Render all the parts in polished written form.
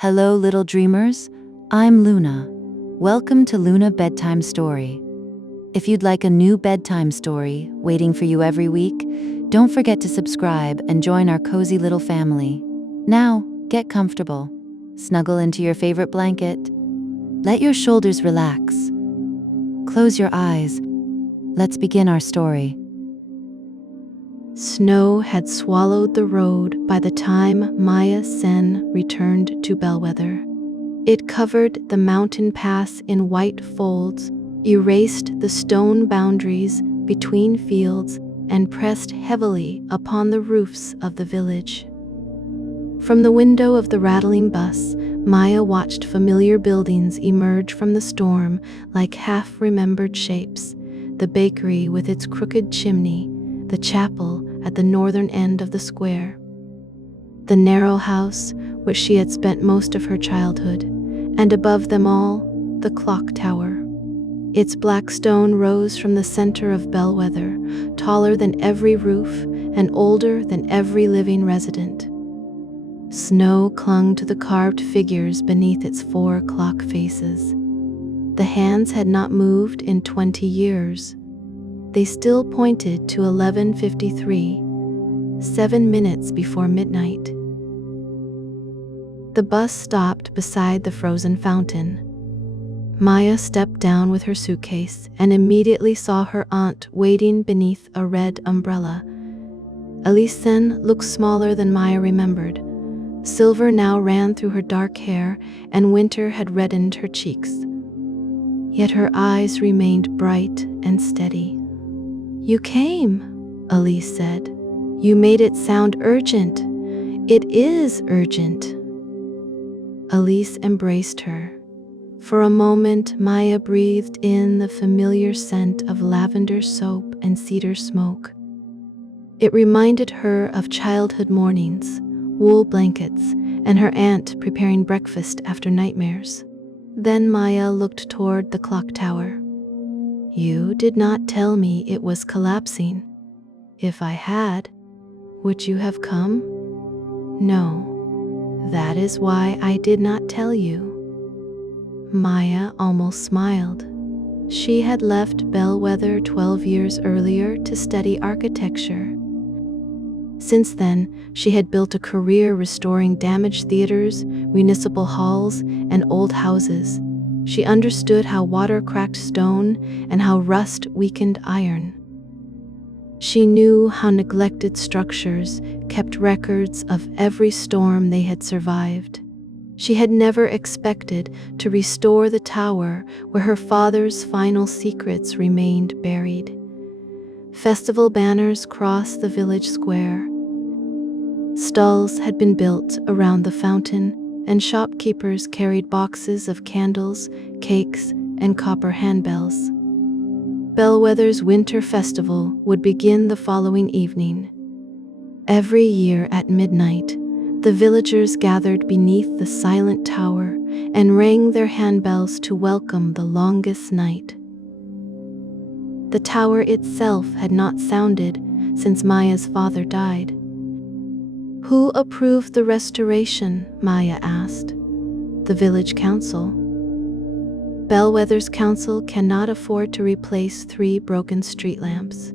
Hello, little dreamers. I'm Luna. Welcome to Luna Bedtime Story. If you'd like a new bedtime story waiting for you every week, don't forget to subscribe and join our cozy little family. Now, get comfortable. Snuggle into your favorite blanket. Let your shoulders relax. Close your eyes. Let's begin our story. Snow had swallowed the road by the time Maya Sen returned to Bellweather. It covered the mountain pass in white folds, erased the stone boundaries between fields, and pressed heavily upon the roofs of the village. From the window of the rattling bus, Maya watched familiar buildings emerge from the storm like half-remembered shapes: the bakery with its crooked chimney, the chapel at the northern end of the square, the narrow house which she had spent most of her childhood, and above them all, the clock tower. Its black stone rose from the center of Bellweather, taller than every roof and older than every living resident. Snow clung to the carved figures beneath its 4 clock faces. The hands had not moved in 20 years. They still pointed to 11:53, 7 minutes before midnight. The bus stopped beside the frozen fountain. Maya stepped down with her suitcase and immediately saw her aunt waiting beneath a red umbrella. Elise Sen looked smaller than Maya remembered. Silver now ran through her dark hair, and winter had reddened her cheeks. Yet her eyes remained bright and steady. "You came," Elise said. "You made it sound urgent. It is urgent." Elise embraced her. For a moment, Maya breathed in the familiar scent of lavender soap and cedar smoke. It reminded her of childhood mornings, wool blankets, and her aunt preparing breakfast after nightmares. Then Maya looked toward the clock tower. "You did not tell me it was collapsing. If I had, would you have come?" "No. That is why I did not tell you." Maya almost smiled. She had left Bellweather 12 years earlier to study architecture. Since then, she had built a career restoring damaged theaters, municipal halls, and old houses. She understood how water cracked stone and how rust weakened iron. She knew how neglected structures kept records of every storm they had survived. She had never expected to restore the tower where her father's final secrets remained buried. Festival banners crossed the village square. Stalls had been built around the fountain, and shopkeepers carried boxes of candles, cakes, and copper handbells. Bellweather's winter festival would begin the following evening. Every year at midnight, the villagers gathered beneath the silent tower and rang their handbells to welcome the longest night. The tower itself had not sounded since Maya's father died. "Who approved the restoration?" Maya asked. "The village council." "Bellweather's council cannot afford to replace 3 broken street lamps.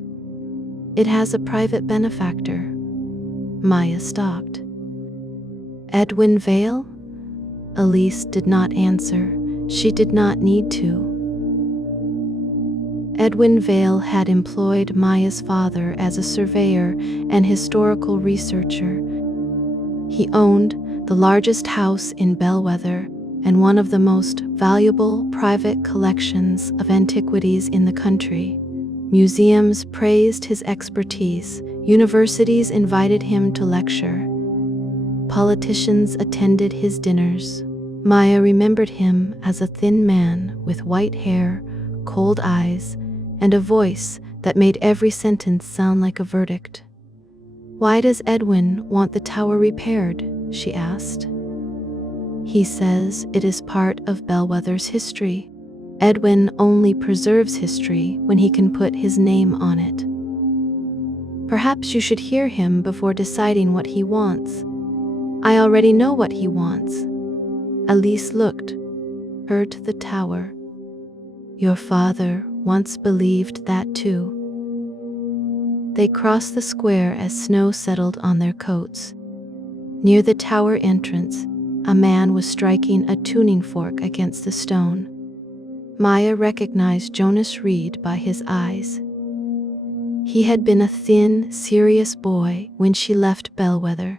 It has a private benefactor." Maya stopped. "Edwin Vale?" Elise did not answer. She did not need to. Edwin Vale had employed Maya's father as a surveyor and historical researcher. He owned the largest house in Bellweather and one of the most valuable private collections of antiquities in the country. Museums praised his expertise. Universities invited him to lecture. Politicians attended his dinners. Maya remembered him as a thin man with white hair, cold eyes, and a voice that made every sentence sound like a verdict. "Why does Edwin want the tower repaired?" she asked. "He says it is part of Bellweather's history. Edwin only preserves history when he can put his name on it." "Perhaps you should hear him before deciding what he wants." "I already know what he wants." Elise looked, heard the tower. Your father once believed that too. They crossed the square as snow settled on their coats. Near the tower entrance, a man was striking a tuning fork against the stone. Maya recognized Jonas Reed by his eyes. He had been a thin, serious boy when she left Bellweather.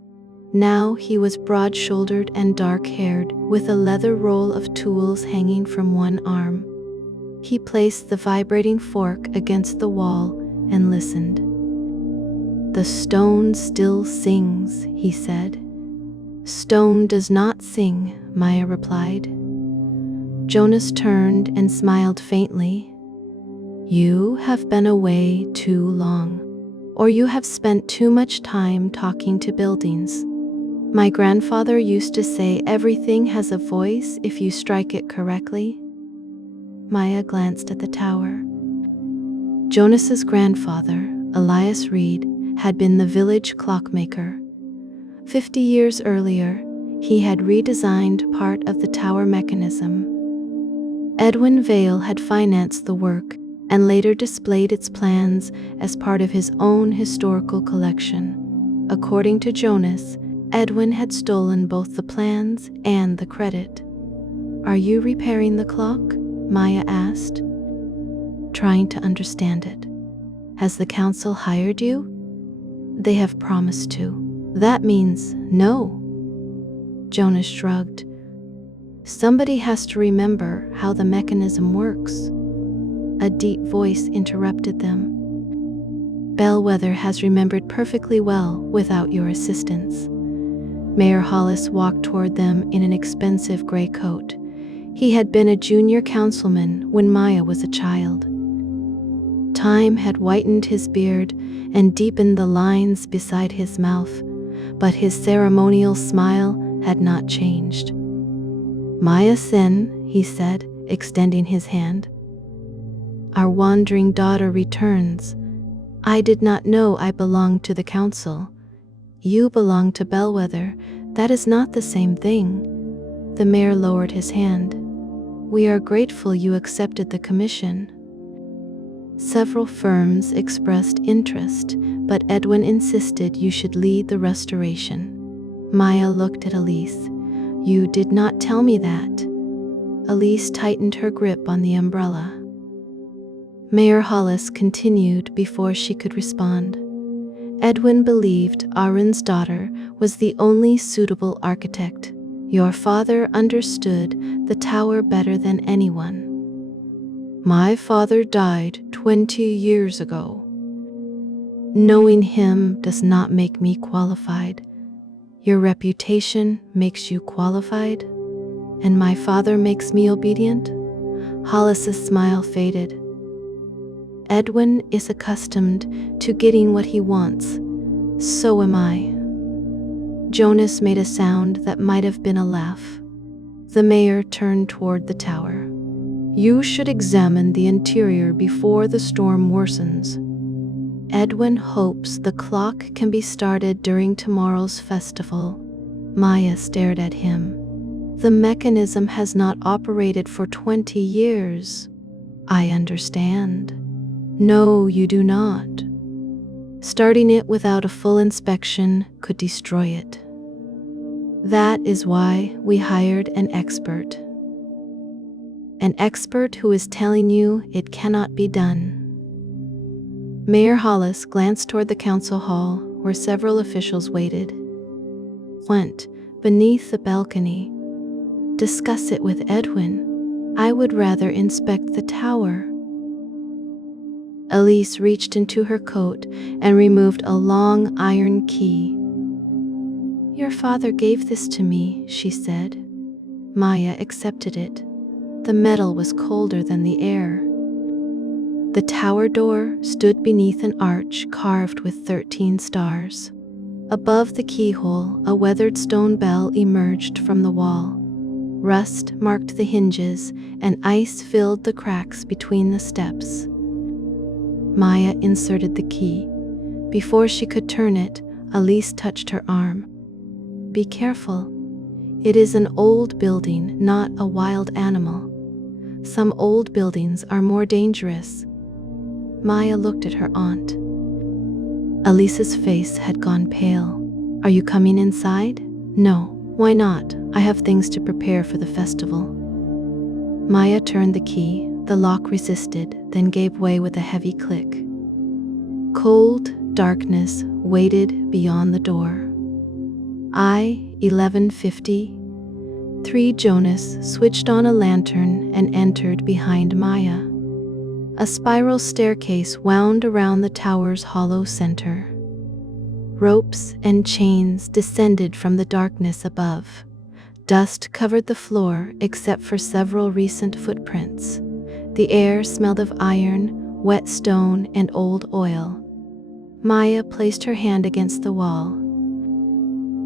Now he was broad-shouldered and dark-haired, with a leather roll of tools hanging from one arm. He placed the vibrating fork against the wall and listened. The stone still sings, he said. Stone does not sing, Maya replied. Jonas turned and smiled faintly. You have been away too long, or you have spent too much time talking to buildings. My grandfather used to say everything has a voice if you strike it correctly. Maya glanced at the tower. Jonas's grandfather, Elias Reed, had been the village clockmaker. 50 years earlier, he had redesigned part of the tower mechanism. Edwin Vale had financed the work and later displayed its plans as part of his own historical collection. According to Jonas, Edwin had stolen both the plans and the credit. Are you repairing the clock? Maya asked, trying to understand it. Has the council hired you? They have promised to. That means no. Jonas shrugged. Somebody has to remember how the mechanism works. A deep voice interrupted them. Bellweather has remembered perfectly well without your assistance. Mayor Hollis walked toward them in an expensive gray coat. He had been a junior councilman when Maya was a child. Time had whitened his beard and deepened the lines beside his mouth, but his ceremonial smile had not changed. Maya Sen, he said, extending his hand. Our wandering daughter returns. I did not know I belonged to the council. You belong to Bellweather. That is not the same thing. The mayor lowered his hand. We are grateful you accepted the commission. Several firms expressed interest, but Edwin insisted you should lead the restoration. Maya looked at Elise. You did not tell me that. Elise tightened her grip on the umbrella. Mayor Hollis continued before she could respond. Edwin believed Aaron's daughter was the only suitable architect. Your father understood the tower better than anyone. My father died 20 years ago. Knowing him does not make me qualified. Your reputation makes you qualified, and my father makes me obedient? Hollis's smile faded. Edwin is accustomed to getting what he wants. So am I. Jonas made a sound that might have been a laugh. The mayor turned toward the tower. You should examine the interior before the storm worsens. Edwin hopes the clock can be started during tomorrow's festival. Maya stared at him. The mechanism has not operated for 20 years. I understand. No, you do not. Starting it without a full inspection could destroy it. That is why we hired an expert. An expert who is telling you it cannot be done. Mayor Hollis glanced toward the council hall, where several officials waited. Went beneath the balcony. Discuss it with Edwin. I would rather inspect the tower. Elise reached into her coat and removed a long iron key. Your father gave this to me, she said. Maya accepted it. The metal was colder than the air. The tower door stood beneath an arch carved with 13 stars. Above the keyhole, a weathered stone bell emerged from the wall. Rust marked the hinges, and ice filled the cracks between the steps. Maya inserted the key. Before she could turn it, Elise touched her arm. Be careful. It is an old building, not a wild animal. Some old buildings are more dangerous. Maya looked at her aunt. Elise's face had gone pale. Are you coming inside? No. Why not? I have things to prepare for the festival. Maya turned the key. The lock resisted, then gave way with a heavy click. Cold darkness waited beyond the door. 11:50. 3 Jonas switched on a lantern and entered behind Maya. A spiral staircase wound around the tower's hollow center. Ropes and chains descended from the darkness above. Dust covered the floor except for several recent footprints. The air smelled of iron, wet stone, and old oil. Maya placed her hand against the wall.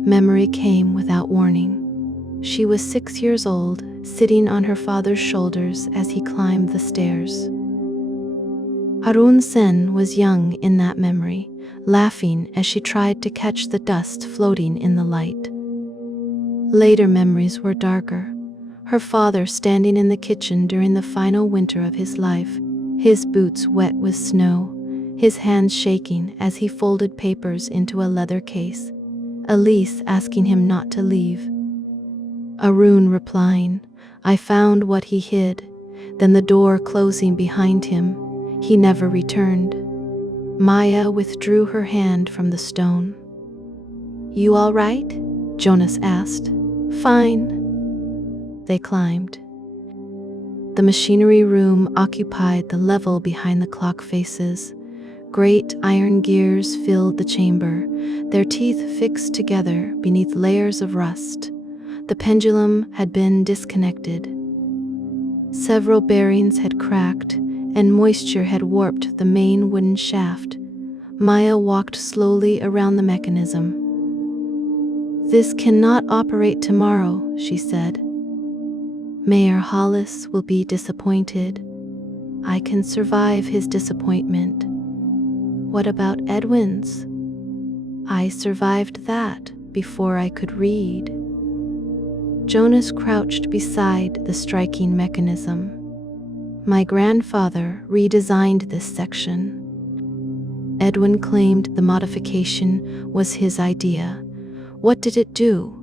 Memory came without warning. She was 6 years old, sitting on her father's shoulders as he climbed the stairs. Harun Sen was young in that memory, laughing as she tried to catch the dust floating in the light. Later memories were darker. Her father standing in the kitchen during the final winter of his life, his boots wet with snow, his hands shaking as he folded papers into a leather case. Elise asking him not to leave. Arun replying, I found what he hid, then the door closing behind him. He never returned. Maya withdrew her hand from the stone. You all right? Jonas asked. Fine. They climbed. The machinery room occupied the level behind the clock faces. Great iron gears filled the chamber, their teeth fixed together beneath layers of rust. The pendulum had been disconnected. Several bearings had cracked, and moisture had warped the main wooden shaft. Maya walked slowly around the mechanism. This cannot operate tomorrow, she said. Mayor Hollis will be disappointed. I can survive his disappointment. What about Edwin's? I survived that before I could read. Jonas crouched beside the striking mechanism. My grandfather redesigned this section. Edwin claimed the modification was his idea. What did it do?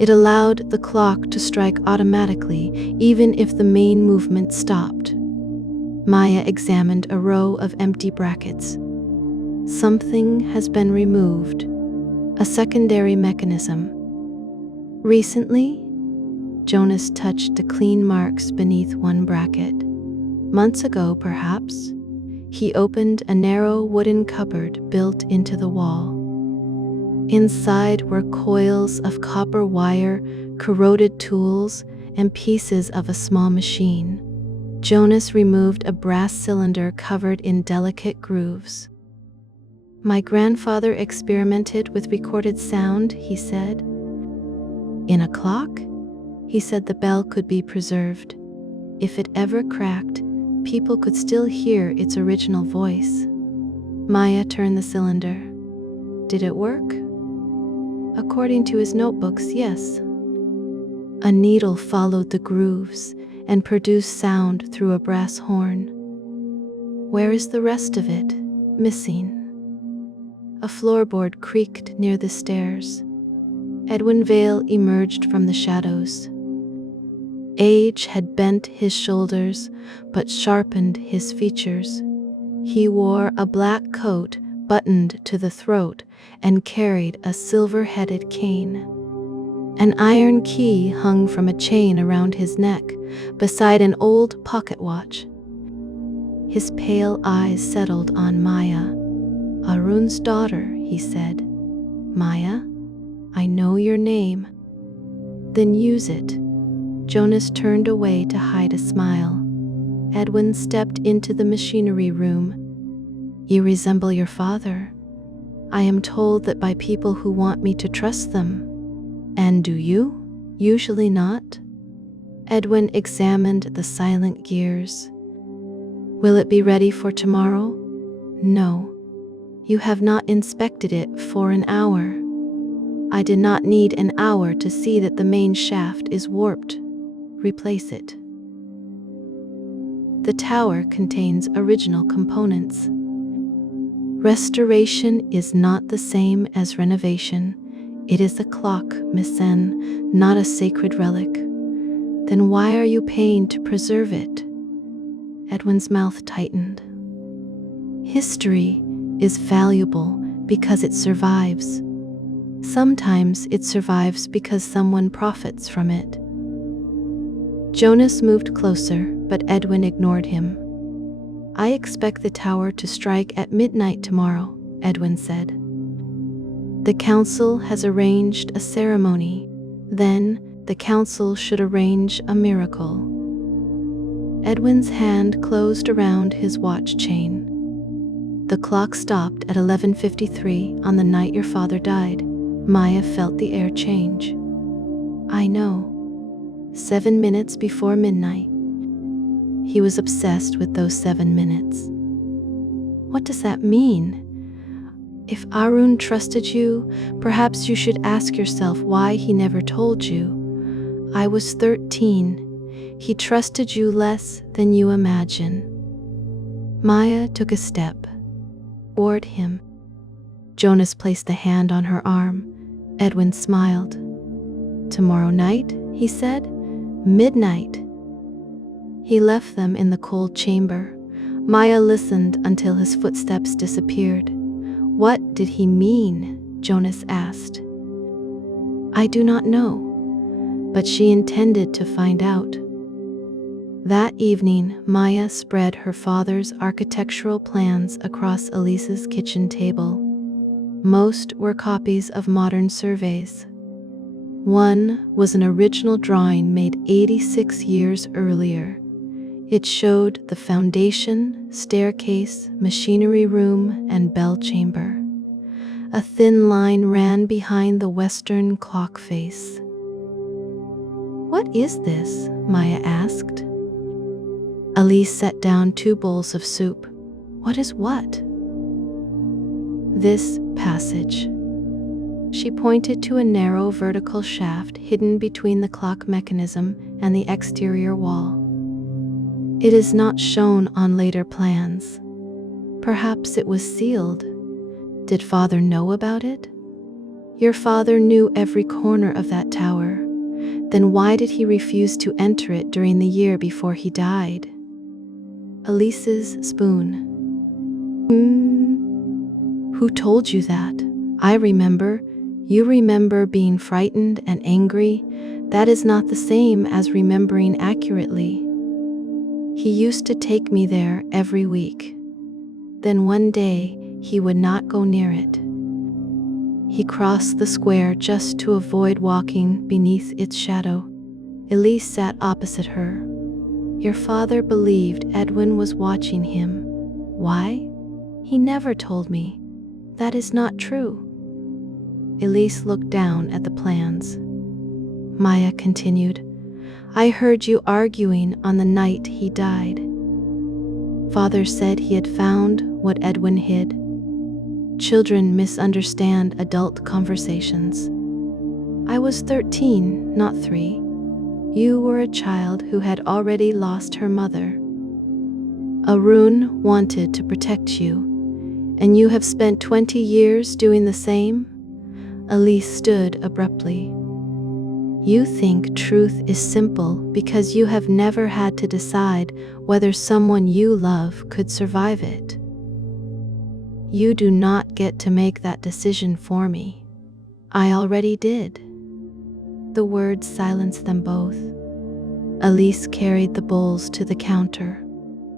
It allowed the clock to strike automatically, even if the main movement stopped. Maya examined a row of empty brackets. Something has been removed. A secondary mechanism. Recently? Jonas touched the clean marks beneath one bracket. Months ago, perhaps. He opened a narrow wooden cupboard built into the wall. Inside were coils of copper wire, corroded tools, and pieces of a small machine. Jonas removed a brass cylinder covered in delicate grooves. My grandfather experimented with recorded sound, he said. In a clock? He said the bell could be preserved. If it ever cracked, people could still hear its original voice. Maya turned the cylinder. Did it work? According to his notebooks, yes. A needle followed the grooves and produced sound through a brass horn. Where is the rest of it? Missing. A floorboard creaked near the stairs. Edwin Vale emerged from the shadows. Age had bent his shoulders, but sharpened his features. He wore a black coat buttoned to the throat and carried a silver-headed cane. An iron key hung from a chain around his neck, beside an old pocket watch. His pale eyes settled on Maya. Arun's daughter, he said. Maya, I know your name. Then use it. Jonas turned away to hide a smile. Edwin stepped into the machinery room. You resemble your father. I am told that by people who want me to trust them. And do you? Usually not. Edwin examined the silent gears. Will it be ready for tomorrow? No. You have not inspected it for an hour. I did not need an hour to see that the main shaft is warped. Replace it. The tower contains original components. Restoration is not the same as renovation. It is a clock, Miss Sen, not a sacred relic. Then why are you paying to preserve it? Edwin's mouth tightened. History is valuable because it survives. Sometimes it survives because someone profits from it. Jonas moved closer, but Edwin ignored him. I expect the tower to strike at midnight tomorrow, Edwin said. The council has arranged a ceremony. Then the council should arrange a miracle. Edwin's hand closed around his watch chain. The clock stopped at 11:53 on the night your father died. Maya felt the air change. I know. 7 minutes before midnight. He was obsessed with those 7 minutes. What does that mean? If Arun trusted you, perhaps you should ask yourself why he never told you. I was 13. He trusted you less than you imagine. Maya took a step toward him. Jonas placed a hand on her arm. Edwin smiled. Tomorrow night, he said. Midnight. He left them in the cold chamber. Maya listened until his footsteps disappeared. What did he mean? Jonas asked. I do not know, but she intended to find out. That evening, Maya spread her father's architectural plans across Elise's kitchen table. Most were copies of modern surveys. One was an original drawing made 86 years earlier. It showed the foundation, staircase, machinery room, and bell chamber. A thin line ran behind the western clock face. What is this? Maya asked. Elise set down 2 bowls of soup. What is what? This passage. She pointed to a narrow vertical shaft hidden between the clock mechanism and the exterior wall. It is not shown on later plans. Perhaps it was sealed. Did father know about it? Your father knew every corner of that tower. Then why did he refuse to enter it during the year before he died? Elise's spoon. Who told you that? I remember. You remember being frightened and angry. That is not the same as remembering accurately. He used to take me there every week. Then one day, he would not go near it. He crossed the square just to avoid walking beneath its shadow. Elise sat opposite her. Your father believed Edwin was watching him. Why? He never told me. That is not true. Elise looked down at the plans. Maya continued, I heard you arguing on the night he died. Father said he had found what Edwin hid. Children misunderstand adult conversations. I was 13, not 3. You were a child who had already lost her mother. Arun wanted to protect you, and you have spent 20 years doing the same? Elise stood abruptly. You think truth is simple because you have never had to decide whether someone you love could survive it. You do not get to make that decision for me. I already did. The words silenced them both. Elise carried the bowls to the counter.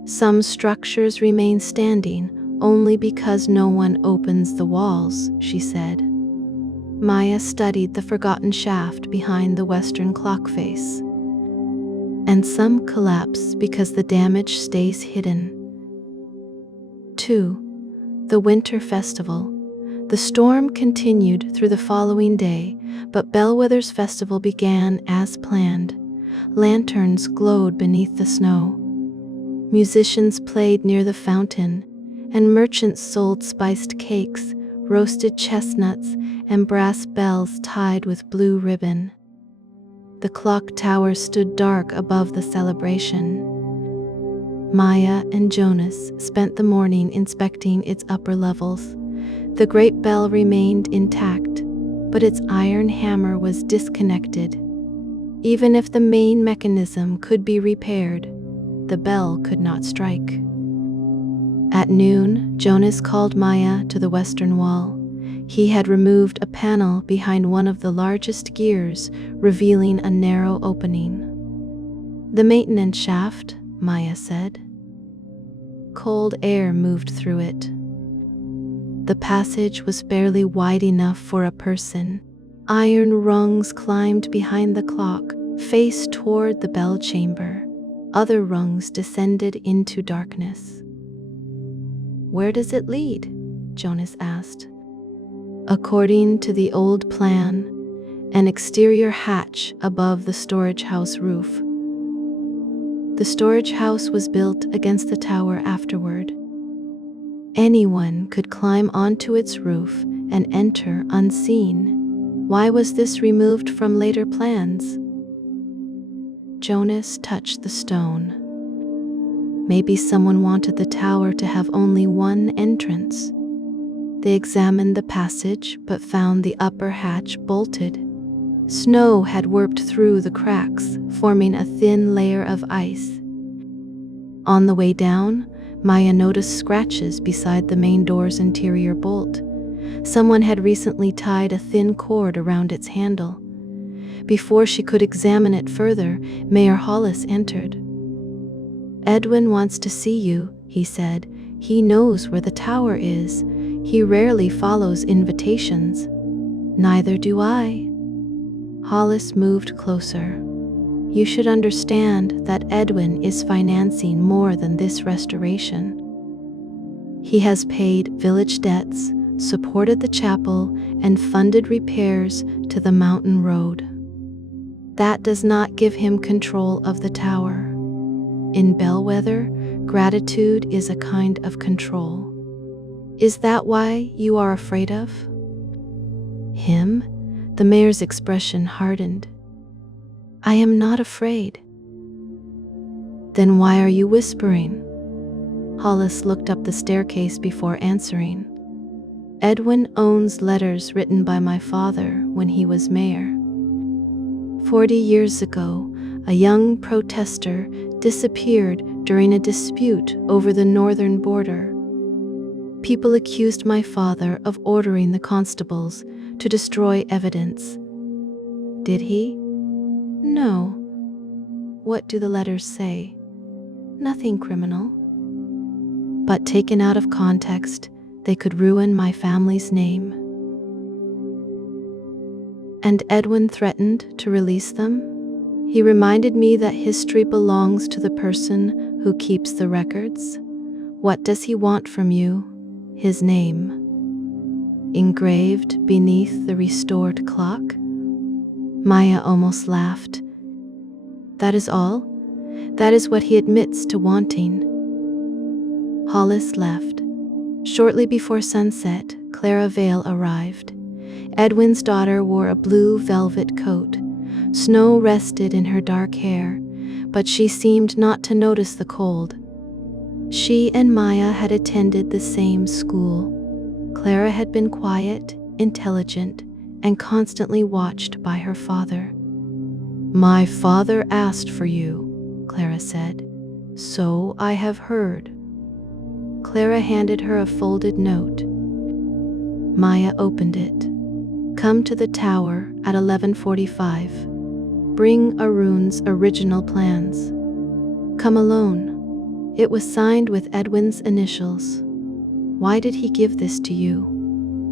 Some structures remain standing only because no one opens the walls, she said. Maya studied the forgotten shaft behind the western clock face. And some collapse because the damage stays hidden. 2. The Winter Festival. The storm continued through the following day, but Bellweather's festival began as planned. Lanterns glowed beneath the snow. Musicians played near the fountain, and merchants sold spiced cakes, roasted chestnuts, and brass bells tied with blue ribbon. The clock tower stood dark above the celebration. Maya and Jonas spent the morning inspecting its upper levels. The great bell remained intact, but its iron hammer was disconnected. Even if the main mechanism could be repaired, the bell could not strike. At noon, Jonas called Maya to the western wall. He had removed a panel behind one of the largest gears, revealing a narrow opening. "The maintenance shaft," Maya said. Cold air moved through it. The passage was barely wide enough for a person. Iron rungs climbed behind the clock, faced toward the bell chamber. Other rungs descended into darkness. "Where does it lead?" Jonas asked. "According to the old plan, an exterior hatch above the storage house roof." The storage house was built against the tower afterward. Anyone could climb onto its roof and enter unseen. Why was this removed from later plans? Jonas touched the stone. Maybe someone wanted the tower to have only one entrance. They examined the passage but found the upper hatch bolted. Snow had warped through the cracks, forming a thin layer of ice. On the way down, Maya noticed scratches beside the main door's interior bolt. Someone had recently tied a thin cord around its handle. Before she could examine it further, Mayor Hollis entered. "Edwin wants to see you," he said. "He knows where the tower is. He rarely follows invitations." "Neither do I." Hollis moved closer. "You should understand that Edwin is financing more than this restoration. He has paid village debts, supported the chapel, and funded repairs to the mountain road. That does not give him control of the tower. In Bellweather, gratitude is a kind of control. Is that why you are afraid of him?" The mayor's expression hardened. "I am not afraid." "Then why are you whispering?" Hollis looked up the staircase before answering. "Edwin owns letters written by my father when he was mayor. 40 years ago, a young protester disappeared during a dispute over the northern border. People accused my father of ordering the constables to destroy evidence. Did he? No. What do the letters say? Nothing criminal. But taken out of context, they could ruin my family's name. And Edwin threatened to release them? He reminded me that history belongs to the person who keeps the records. What does he want from you? His name. Engraved beneath the restored clock?" Maya almost laughed. "That is all? That is what he admits to wanting." Hollis left. Shortly before sunset, Clara Vale arrived. Edwin's daughter wore a blue velvet coat. Snow rested in her dark hair, but she seemed not to notice the cold. She and Maya had attended the same school. Clara had been quiet, intelligent, and constantly watched by her father. "My father asked for you," Clara said. "So I have heard." Clara handed her a folded note. Maya opened it. "Come to the tower at 11:45. Bring Arun's original plans. Come alone." It was signed with Edwin's initials. "Why did he give this to you?"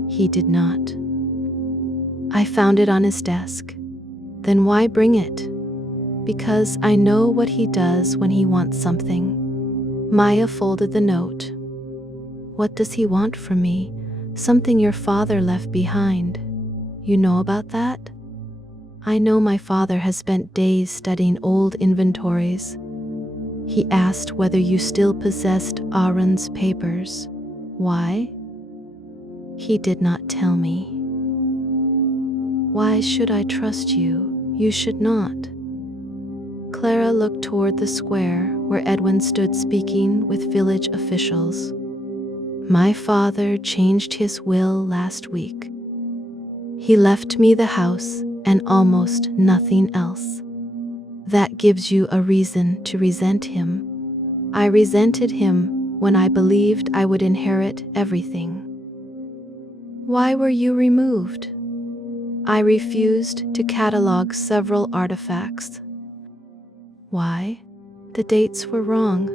"He did not." "I found it on his desk." "Then why bring it?" "Because I know what he does when he wants something." Maya folded the note. "What does he want from me? Something your father left behind. You know about that?" "I know my father has spent days studying old inventories. He asked whether you still possessed Arun's papers." "Why?" He did not tell me. Why should I trust you? You should not. Clara looked toward the square where Edwin stood speaking with village officials. My father changed his will last week. He left me the house and almost nothing else. That gives you a reason to resent him. I resented him when I believed I would inherit everything. Why were you removed? I refused to catalog several artifacts. Why? The dates were wrong.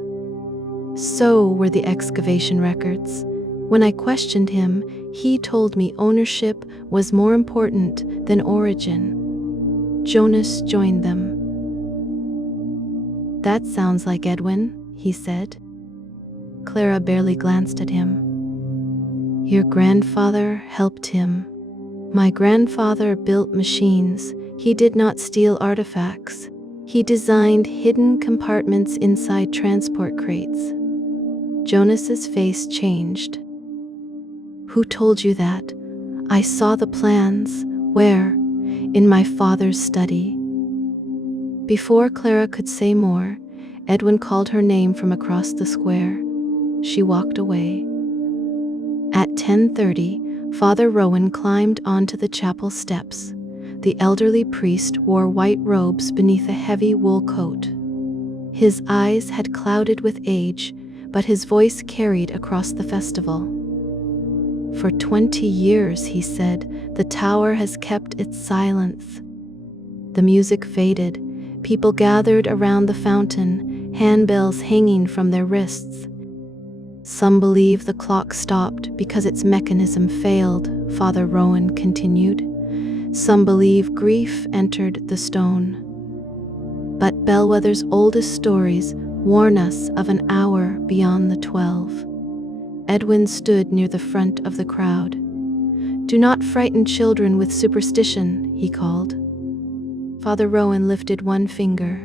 So were the excavation records. When I questioned him, he told me ownership was more important than origin. Jonas joined them. That sounds like Edwin, he said. Clara barely glanced at him. Your grandfather helped him. My grandfather built machines. He did not steal artifacts. He designed hidden compartments inside transport crates. Jonas's face changed. Who told you that? I saw the plans. Where? In my father's study. Before Clara could say more, Edwin called her name from across the square. She walked away. At 10:30, Father Rowan climbed onto the chapel steps. The elderly priest wore white robes beneath a heavy wool coat. His eyes had clouded with age, but his voice carried across the festival. For 20 years, he said, the tower has kept its silence. The music faded. People gathered around the fountain, handbells hanging from their wrists. Some believe the clock stopped because its mechanism failed, Father Rowan continued. Some believe grief entered the stone. But Bellweather's oldest stories warn us of an hour beyond the 12. Edwin stood near the front of the crowd. Do not frighten children with superstition, he called. Father Rowan lifted one finger.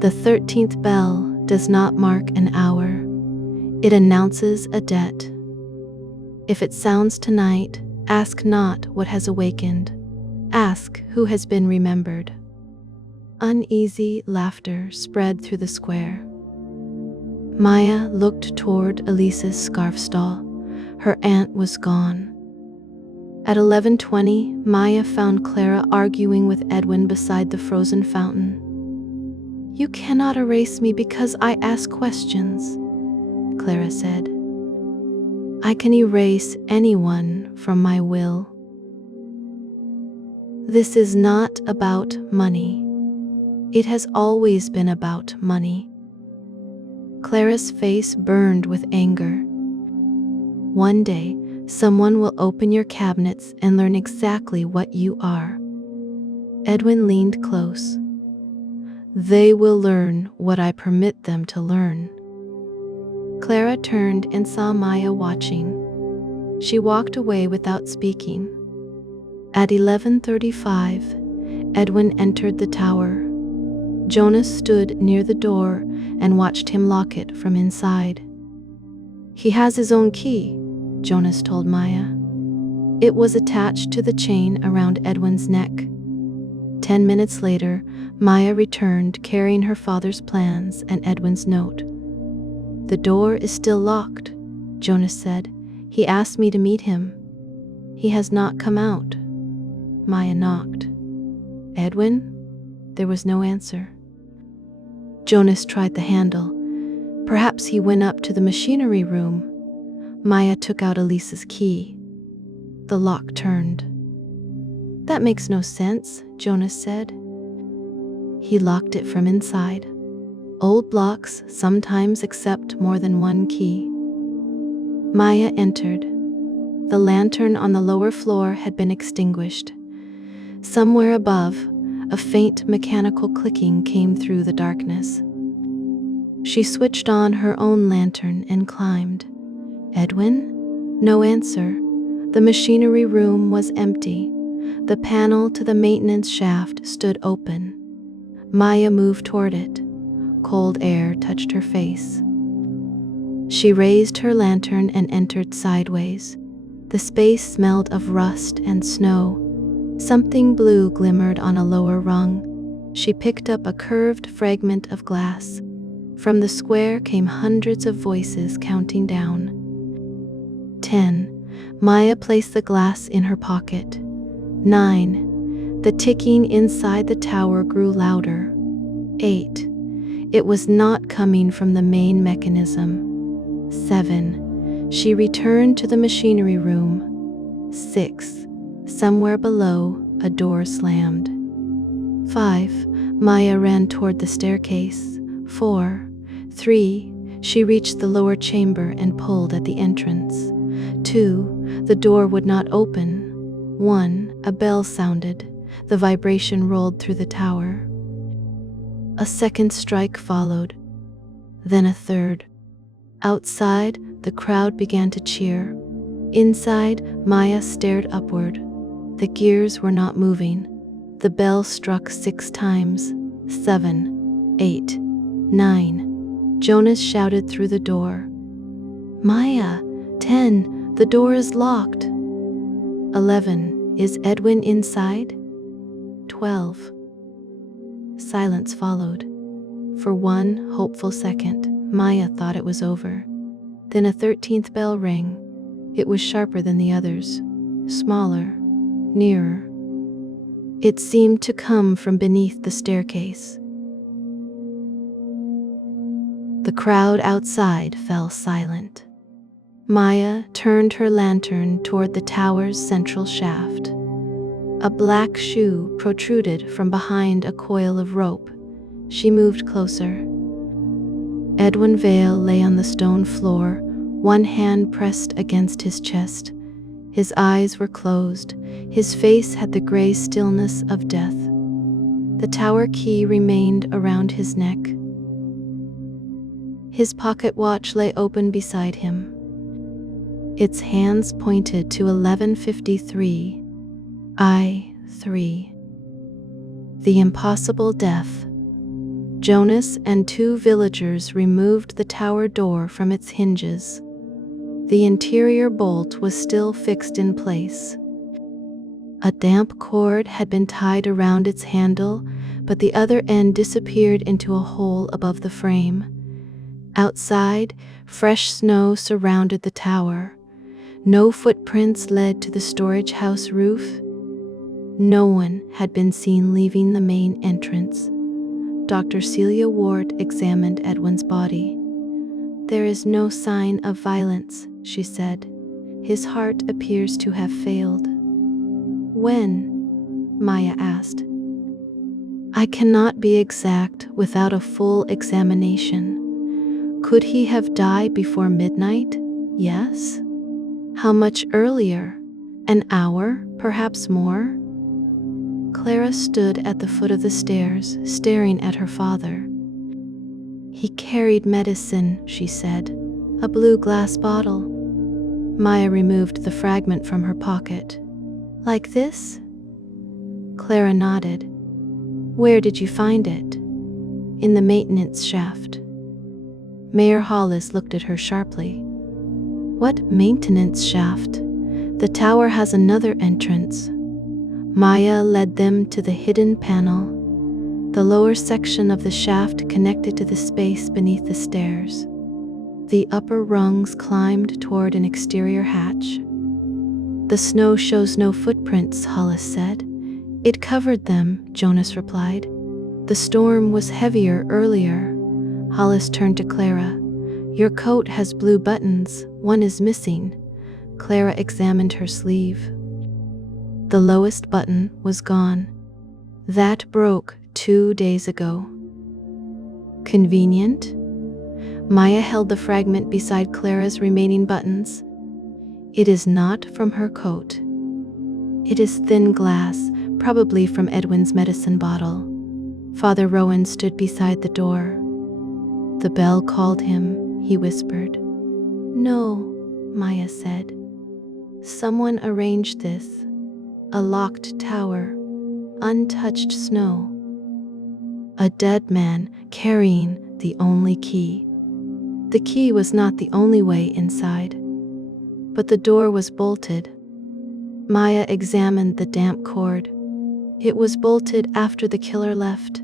The 13th bell does not mark an hour. It announces a debt. If it sounds tonight, ask not what has awakened. Ask who has been remembered. Uneasy laughter spread through the square. Maya looked toward Elisa's scarf stall. Her aunt was gone. At 11:20, Maya found Clara arguing with Edwin beside the frozen fountain. You cannot erase me because I ask questions, Clara said. I can erase anyone from my will. This is not about money. It has always been about money. Clara's face burned with anger. One day, someone will open your cabinets and learn exactly what you are. Edwin leaned close. They will learn what I permit them to learn. Clara turned and saw Maya watching. She walked away without speaking. At 11:35, Edwin entered the tower. Jonas stood near the door and watched him lock it from inside. He has his own key, Jonas told Maya. It was attached to the chain around Edwin's neck. 10 minutes later, Maya returned carrying her father's plans and Edwin's note. The door is still locked, Jonas said. He asked me to meet him. He has not come out. Maya knocked. Edwin? There was no answer. Jonas tried the handle. Perhaps he went up to the machinery room. Maya took out Elisa's key. The lock turned. That makes no sense, Jonas said. He locked it from inside. Old blocks sometimes accept more than one key. Maya entered. The lantern on the lower floor had been extinguished. Somewhere above, a faint mechanical clicking came through the darkness. She switched on her own lantern and climbed. Edwin? No answer. The machinery room was empty. The panel to the maintenance shaft stood open. Maya moved toward it. Cold air touched her face. She raised her lantern and entered sideways. The space smelled of rust and snow. Something blue glimmered on a lower rung. She picked up a curved fragment of glass. From the square came hundreds of voices counting down. 10. Maya placed the glass in her pocket. 9. The ticking inside the tower grew louder. 8. It was not coming from the main mechanism. 7. She returned to the machinery room. 6. Somewhere below, a door slammed. 5. Maya ran toward the staircase. 4. 3. She reached the lower chamber and pulled at the entrance. 2. The door would not open. 1. A bell sounded. The vibration rolled through the tower. A second strike followed, then a third. Outside, the crowd began to cheer. Inside, Maya stared upward. The gears were not moving. The bell struck 6 times. 7, 8, 9. Jonas shouted through the door. Maya, 10, the door is locked. 11, is Edwin inside? 12. Silence followed. For one hopeful second, Maya thought it was over. Then a 13th bell rang. It was sharper than the others, smaller, nearer. It seemed to come from beneath the staircase. The crowd outside fell silent. Maya turned her lantern toward the tower's central shaft. A black shoe protruded from behind a coil of rope. She moved closer. Edwin Vale lay on the stone floor, one hand pressed against his chest. His eyes were closed. His face had the gray stillness of death. The tower key remained around his neck. His pocket watch lay open beside him. Its hands pointed to 11:53. I-3. The impossible death. Jonas and 2 villagers removed the tower door from its hinges. The interior bolt was still fixed in place. A damp cord had been tied around its handle, but the other end disappeared into a hole above the frame. Outside, fresh snow surrounded the tower. No footprints led to the storage house roof. No one had been seen leaving the main entrance. Dr. Celia Ward examined Edwin's body. There is no sign of violence, she said. His heart appears to have failed. When? Maya asked. I cannot be exact without a full examination. Could he have died before midnight? Yes. How much earlier? An hour, perhaps more? Clara stood at the foot of the stairs, staring at her father. He carried medicine, she said. A blue glass bottle. Maya removed the fragment from her pocket. Like this? Clara nodded. Where did you find it? In the maintenance shaft. Mayor Hollis looked at her sharply. What maintenance shaft? The tower has another entrance. Maya led them to the hidden panel. The lower section of the shaft connected to the space beneath the stairs. The upper rungs climbed toward an exterior hatch. The snow shows no footprints, Hollis said. It covered them, Jonas replied. The storm was heavier earlier. Hollis turned to Clara. Your coat has blue buttons. One is missing. Clara examined her sleeve. The lowest button was gone. That broke 2 days ago. Convenient? Maya held the fragment beside Clara's remaining buttons. It is not from her coat. It is thin glass, probably from Edwin's medicine bottle. Father Rowan stood beside the door. The bell called him, he whispered. No, Maya said. Someone arranged this. A locked tower, untouched snow. A dead man carrying the only key. The key was not the only way inside. but the door was bolted. Maya examined the damp cord. It was bolted after the killer left.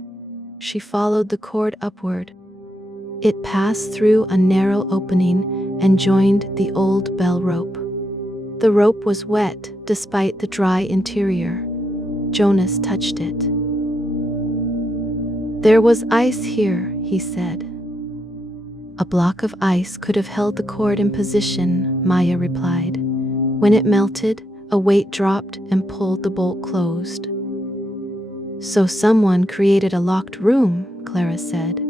She followed the cord upward. It passed through a narrow opening and joined the old bell rope. The rope was wet despite the dry interior. Jonas touched it. "There was ice here," he said. "A block of ice could have held the cord in position," Maya replied. "When it melted, a weight dropped and pulled the bolt closed." "So someone created a locked room," Clara said.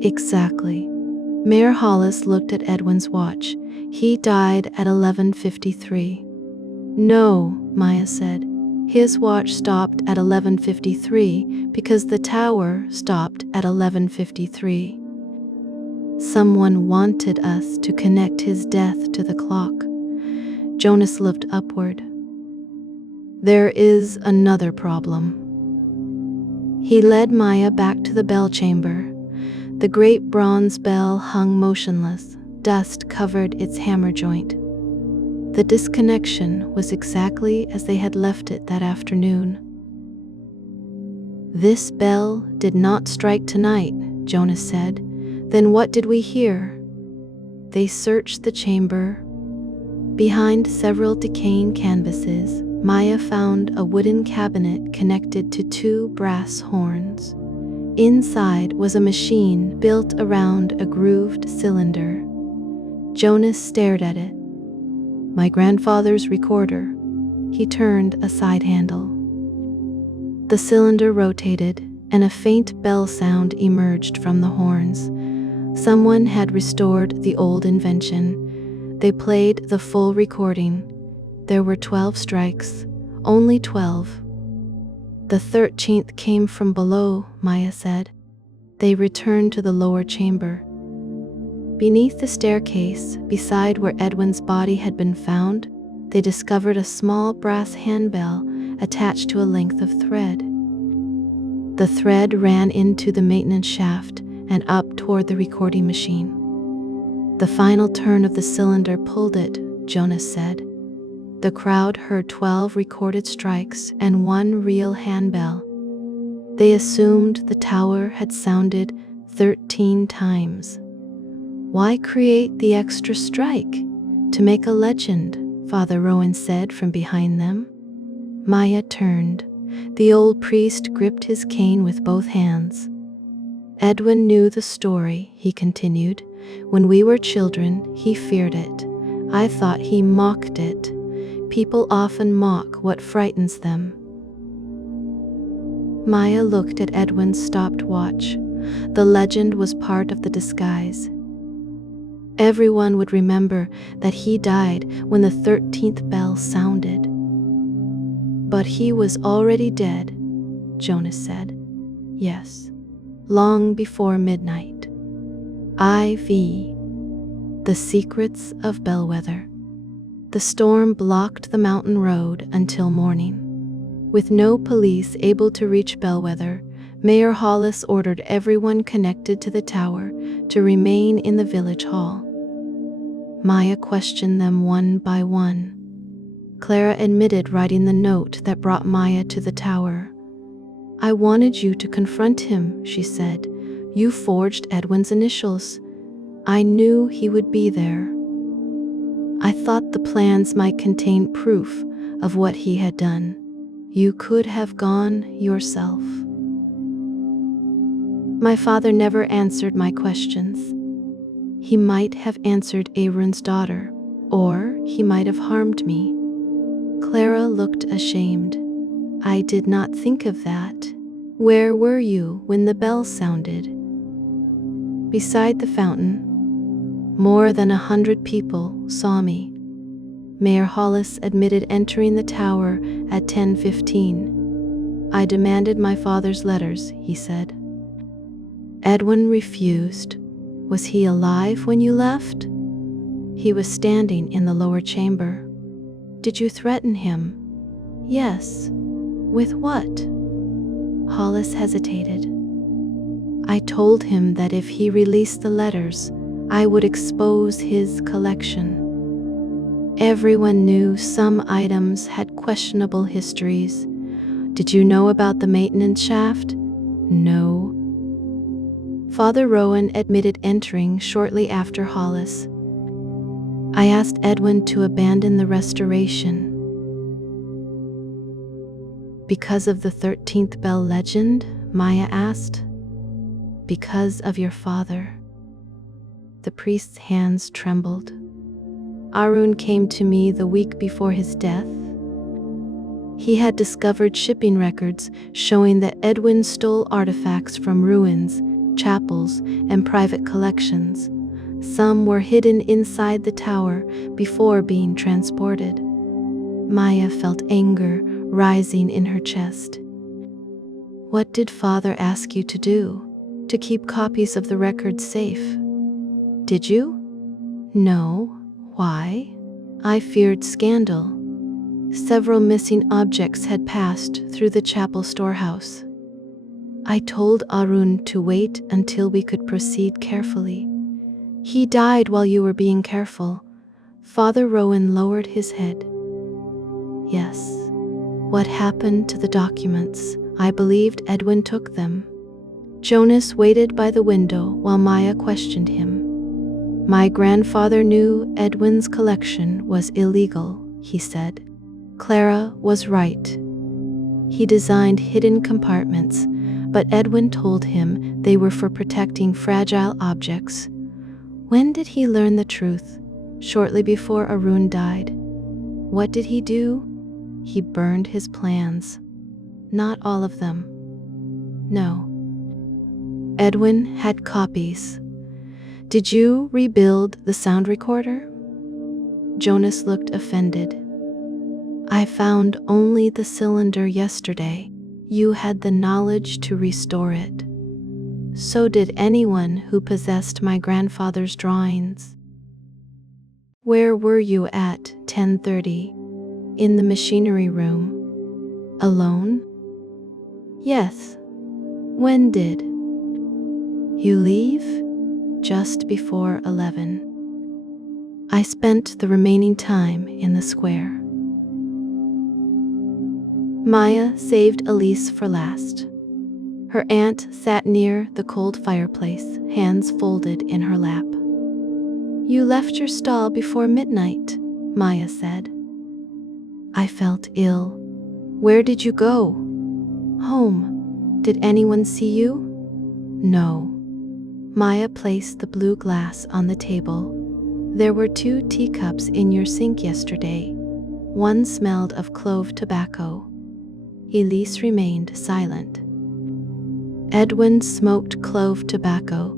"Exactly." Mayor Hollis looked at Edwin's watch. "He died at 11:53. "No," Maya said. "His watch stopped at 11:53 because the tower stopped at 11:53. Someone wanted us to connect his death to the clock." Jonas looked upward. "There is another problem." He led Maya back to the bell chamber. The great bronze bell hung motionless. Dust covered its hammer joint. The disconnection was exactly as they had left it that afternoon. "This bell did not strike tonight," Jonas said. "Then what did we hear?" They searched the chamber. Behind several decaying canvases, Maya found a wooden cabinet connected to 2 brass horns. Inside was a machine built around a grooved cylinder. Jonas stared at it. "My grandfather's recorder." He turned a side handle. The cylinder rotated, and a faint bell sound emerged from the horns. Someone had restored the old invention. They played the full recording. There were 12 strikes, only 12. "The 13th came from below," Maya said. They returned to the lower chamber. Beneath the staircase, beside where Edwin's body had been found, they discovered a small brass handbell attached to a length of thread. The thread ran into the maintenance shaft and up toward the recording machine. "The final turn of the cylinder pulled it," Jonas said. The crowd heard 12 recorded strikes and 1 real handbell. They assumed the tower had sounded 13 times. "Why create the extra strike? To make a legend," Father Rowan said from behind them. Maya turned. The old priest gripped his cane with both hands. "Edwin knew the story," he continued. "When we were children, he feared it. I thought he mocked it. People often mock what frightens them." Maya looked at Edwin's stopped watch. The legend was part of the disguise. Everyone would remember that he died when the 13th bell sounded. "But he was already dead," Jonas said. "Yes, long before midnight." IV. The Secrets of Bellweather. The storm blocked the mountain road until morning. With no police able to reach Bellweather, Mayor Hollis ordered everyone connected to the tower to remain in the village hall. Maya questioned them one by one. Clara admitted writing the note that brought Maya to the tower. "I wanted you to confront him," she said. "You forged Edwin's initials. I knew he would be there. I thought the plans might contain proof of what he had done. You could have gone yourself." My father never answered my questions. He might have answered Aaron's daughter, or he might have harmed me. Clara looked ashamed. "I did not think of that. Where were you when the bell sounded?" "Beside the fountain. More than 100 people saw me." Mayor Hollis admitted entering the tower at 10:15. "I demanded my father's letters," he said. "Edwin refused. Was he alive when you left?" "He was standing in the lower chamber." "Did you threaten him?" "Yes." "With what?" Hollis hesitated. "I told him that if he released the letters, I would expose his collection." Everyone knew some items had questionable histories. Did you know about the maintenance shaft? No. Father Rowan admitted entering shortly after Hollis. I asked Edwin to abandon the restoration. Because of the 13th Bell legend? Maya asked. Because of your father. The priest's hands trembled. Arun came to me the week before his death. He had discovered shipping records showing that Edwin stole artifacts from ruins, chapels, and private collections. Some were hidden inside the tower before being transported. Maya felt anger rising in her chest. What did Father ask you to do? To keep copies of the records safe? Did you? No. Why? I feared scandal. Several missing objects had passed through the chapel storehouse. I told Arun to wait until we could proceed carefully. He died while you were being careful. Father Rowan lowered his head. Yes. What happened to the documents? I believed Edwin took them. Jonas waited by the window while Maya questioned him. My grandfather knew Edwin's collection was illegal, he said. Clara was right. He designed hidden compartments, but Edwin told him they were for protecting fragile objects. When did he learn the truth? Shortly before Arun died. What did he do? He burned his plans. Not all of them. No. Edwin had copies. Did you rebuild the sound recorder? Jonas looked offended. I found only the cylinder yesterday. You had the knowledge to restore it. So did anyone who possessed my grandfather's drawings. Where were you at 10:30? In the machinery room. Alone? Yes. When did you leave? Just before 11. I spent the remaining time in the square. Maya saved Elise for last. Her aunt sat near the cold fireplace, hands folded in her lap. You left your stall before midnight, Maya said. I felt ill. Where did you go? Home. Did anyone see you? No. Maya placed the blue glass on the table. There were 2 teacups in your sink yesterday. One smelled of clove tobacco. Elise remained silent. Edwin smoked clove tobacco.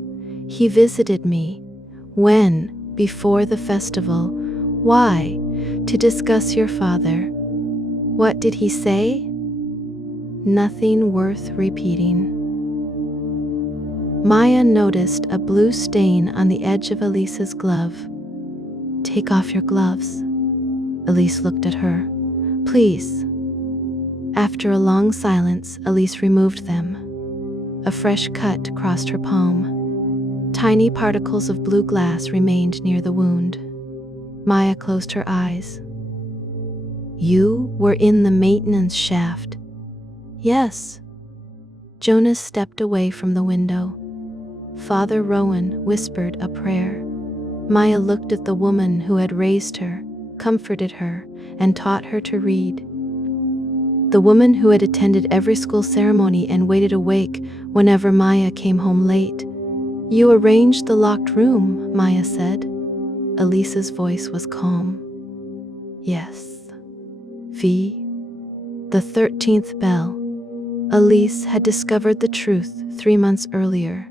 He visited me. When? Before the festival. Why? To discuss your father. What did he say? Nothing worth repeating. Maya noticed a blue stain on the edge of Elise's glove. Take off your gloves. Elise looked at her. Please. After a long silence, Elise removed them. A fresh cut crossed her palm. Tiny particles of blue glass remained near the wound. Maya closed her eyes. You were in the maintenance shaft. Yes. Jonas stepped away from the window. Father Rowan whispered a prayer. Maya looked at the woman who had raised her, comforted her, and taught her to read. The woman who had attended every school ceremony and waited awake whenever Maya came home late. You arranged the locked room, Maya said. Elise's voice was calm. Yes. V. The 13th Bell. Elise had discovered the truth 3 months earlier.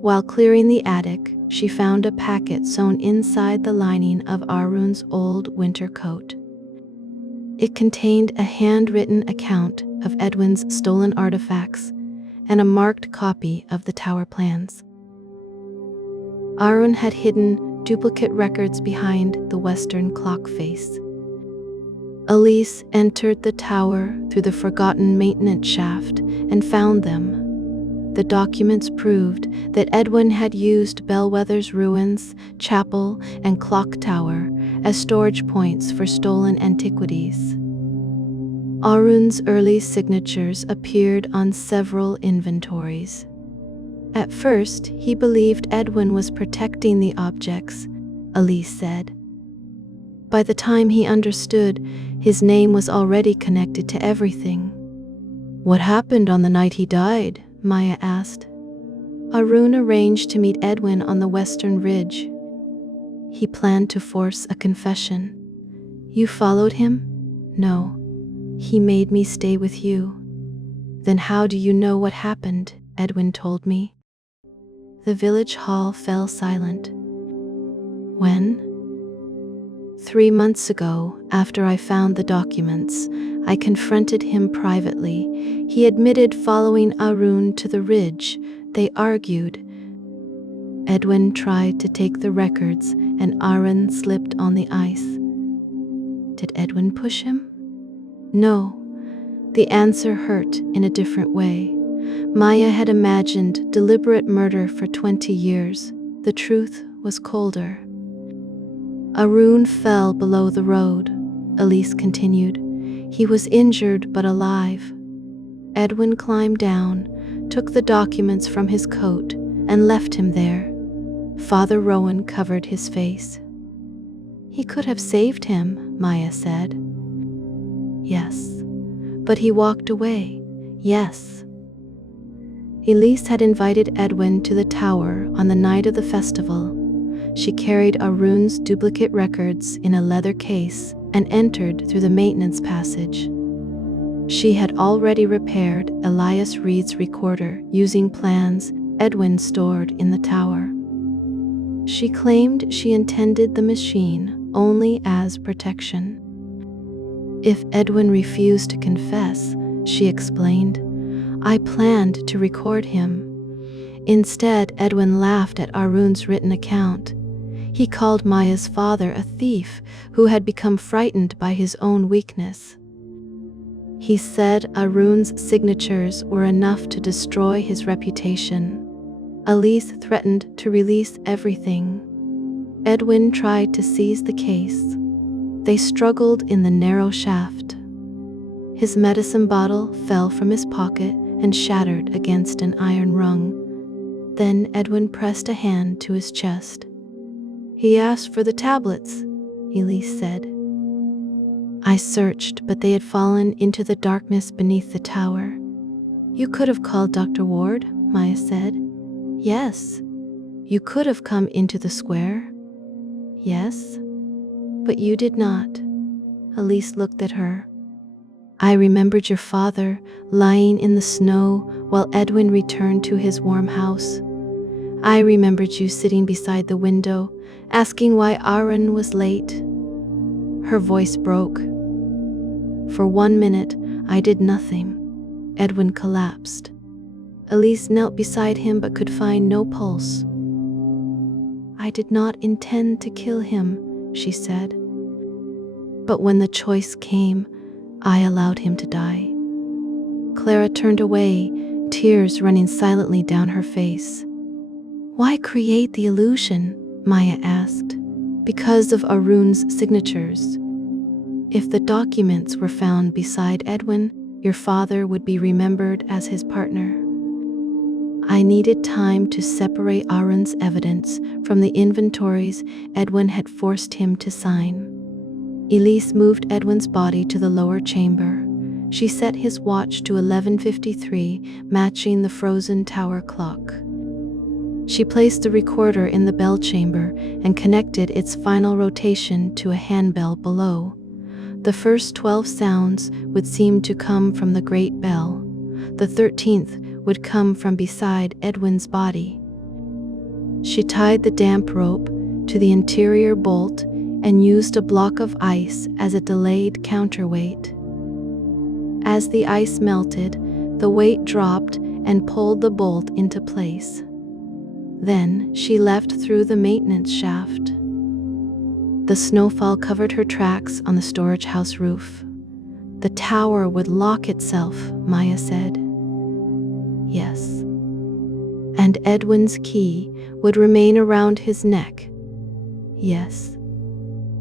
While clearing the attic, she found a packet sewn inside the lining of Arun's old winter coat. It contained a handwritten account of Edwin's stolen artifacts and a marked copy of the tower plans. Arun had hidden duplicate records behind the western clock face. Elise entered the tower through the forgotten maintenance shaft and found them. The documents proved that Edwin had used Bellweather's ruins, chapel, and clock tower as storage points for stolen antiquities. Arun's early signatures appeared on several inventories. At first, he believed Edwin was protecting the objects, Elise said. By the time he understood, his name was already connected to everything. "What happened on the night he died?" Maya asked. Arun arranged to meet Edwin on the western ridge. He planned to force a confession. "You followed him?" "No. He made me stay with you." "Then how do you know what happened?" Edwin told me. The village hall fell silent. "When?" 3 months ago, after I found the documents, I confronted him privately. He admitted following Arun to the ridge. They argued. Edwin tried to take the records and Arun slipped on the ice. Did Edwin push him? No. The answer hurt in a different way. Maya had imagined deliberate murder for 20 years. The truth was colder. Arun fell below the road, Elise continued. He was injured but alive. Edwin climbed down, took the documents from his coat, and left him there. Father Rowan covered his face. "He could have saved him," Maya said. "Yes, but he walked away. Yes." Elise had invited Edwin to the tower on the night of the festival. She carried Arun's duplicate records in a leather case and entered through the maintenance passage. She had already repaired Elias Reed's recorder using plans Edwin stored in the tower. She claimed she intended the machine only as protection. If Edwin refused to confess, she explained, I planned to record him. Instead, Edwin laughed at Arun's written account. He called Maya's father a thief who had become frightened by his own weakness. He said Arun's signatures were enough to destroy his reputation. Elise threatened to release everything. Edwin tried to seize the case. They struggled in the narrow shaft. His medicine bottle fell from his pocket and shattered against an iron rung. Then Edwin pressed a hand to his chest. He asked for the tablets, Elise said. I searched, but they had fallen into the darkness beneath the tower. You could have called Dr. Ward, Maya said. Yes. You could have come into the square. Yes. But you did not. Elise looked at her. I remembered your father lying in the snow while Edwin returned to his warm house. I remembered you sitting beside the window, asking why Arun was late. Her voice broke. For 1 minute, I did nothing. Edwin collapsed. Elise knelt beside him but could find no pulse. I did not intend to kill him, she said. But when the choice came, I allowed him to die. Clara turned away, tears running silently down her face. Why create the illusion? Maya asked. Because of Arun's signatures. If the documents were found beside Edwin, your father would be remembered as his partner. I needed time to separate Arun's evidence from the inventories Edwin had forced him to sign. Elise moved Edwin's body to the lower chamber. She set his watch to 11:53, matching the frozen tower clock. She placed the recorder in the bell chamber and connected its final rotation to a handbell below. The first 12 sounds would seem to come from the great bell. The 13th would come from beside Edwin's body. She tied the damp rope to the interior bolt and used a block of ice as a delayed counterweight. As the ice melted, the weight dropped and pulled the bolt into place. Then she left through the maintenance shaft. The snowfall covered her tracks on the storage house roof. The tower would lock itself, Maya said. Yes. And Edwin's key would remain around his neck. Yes.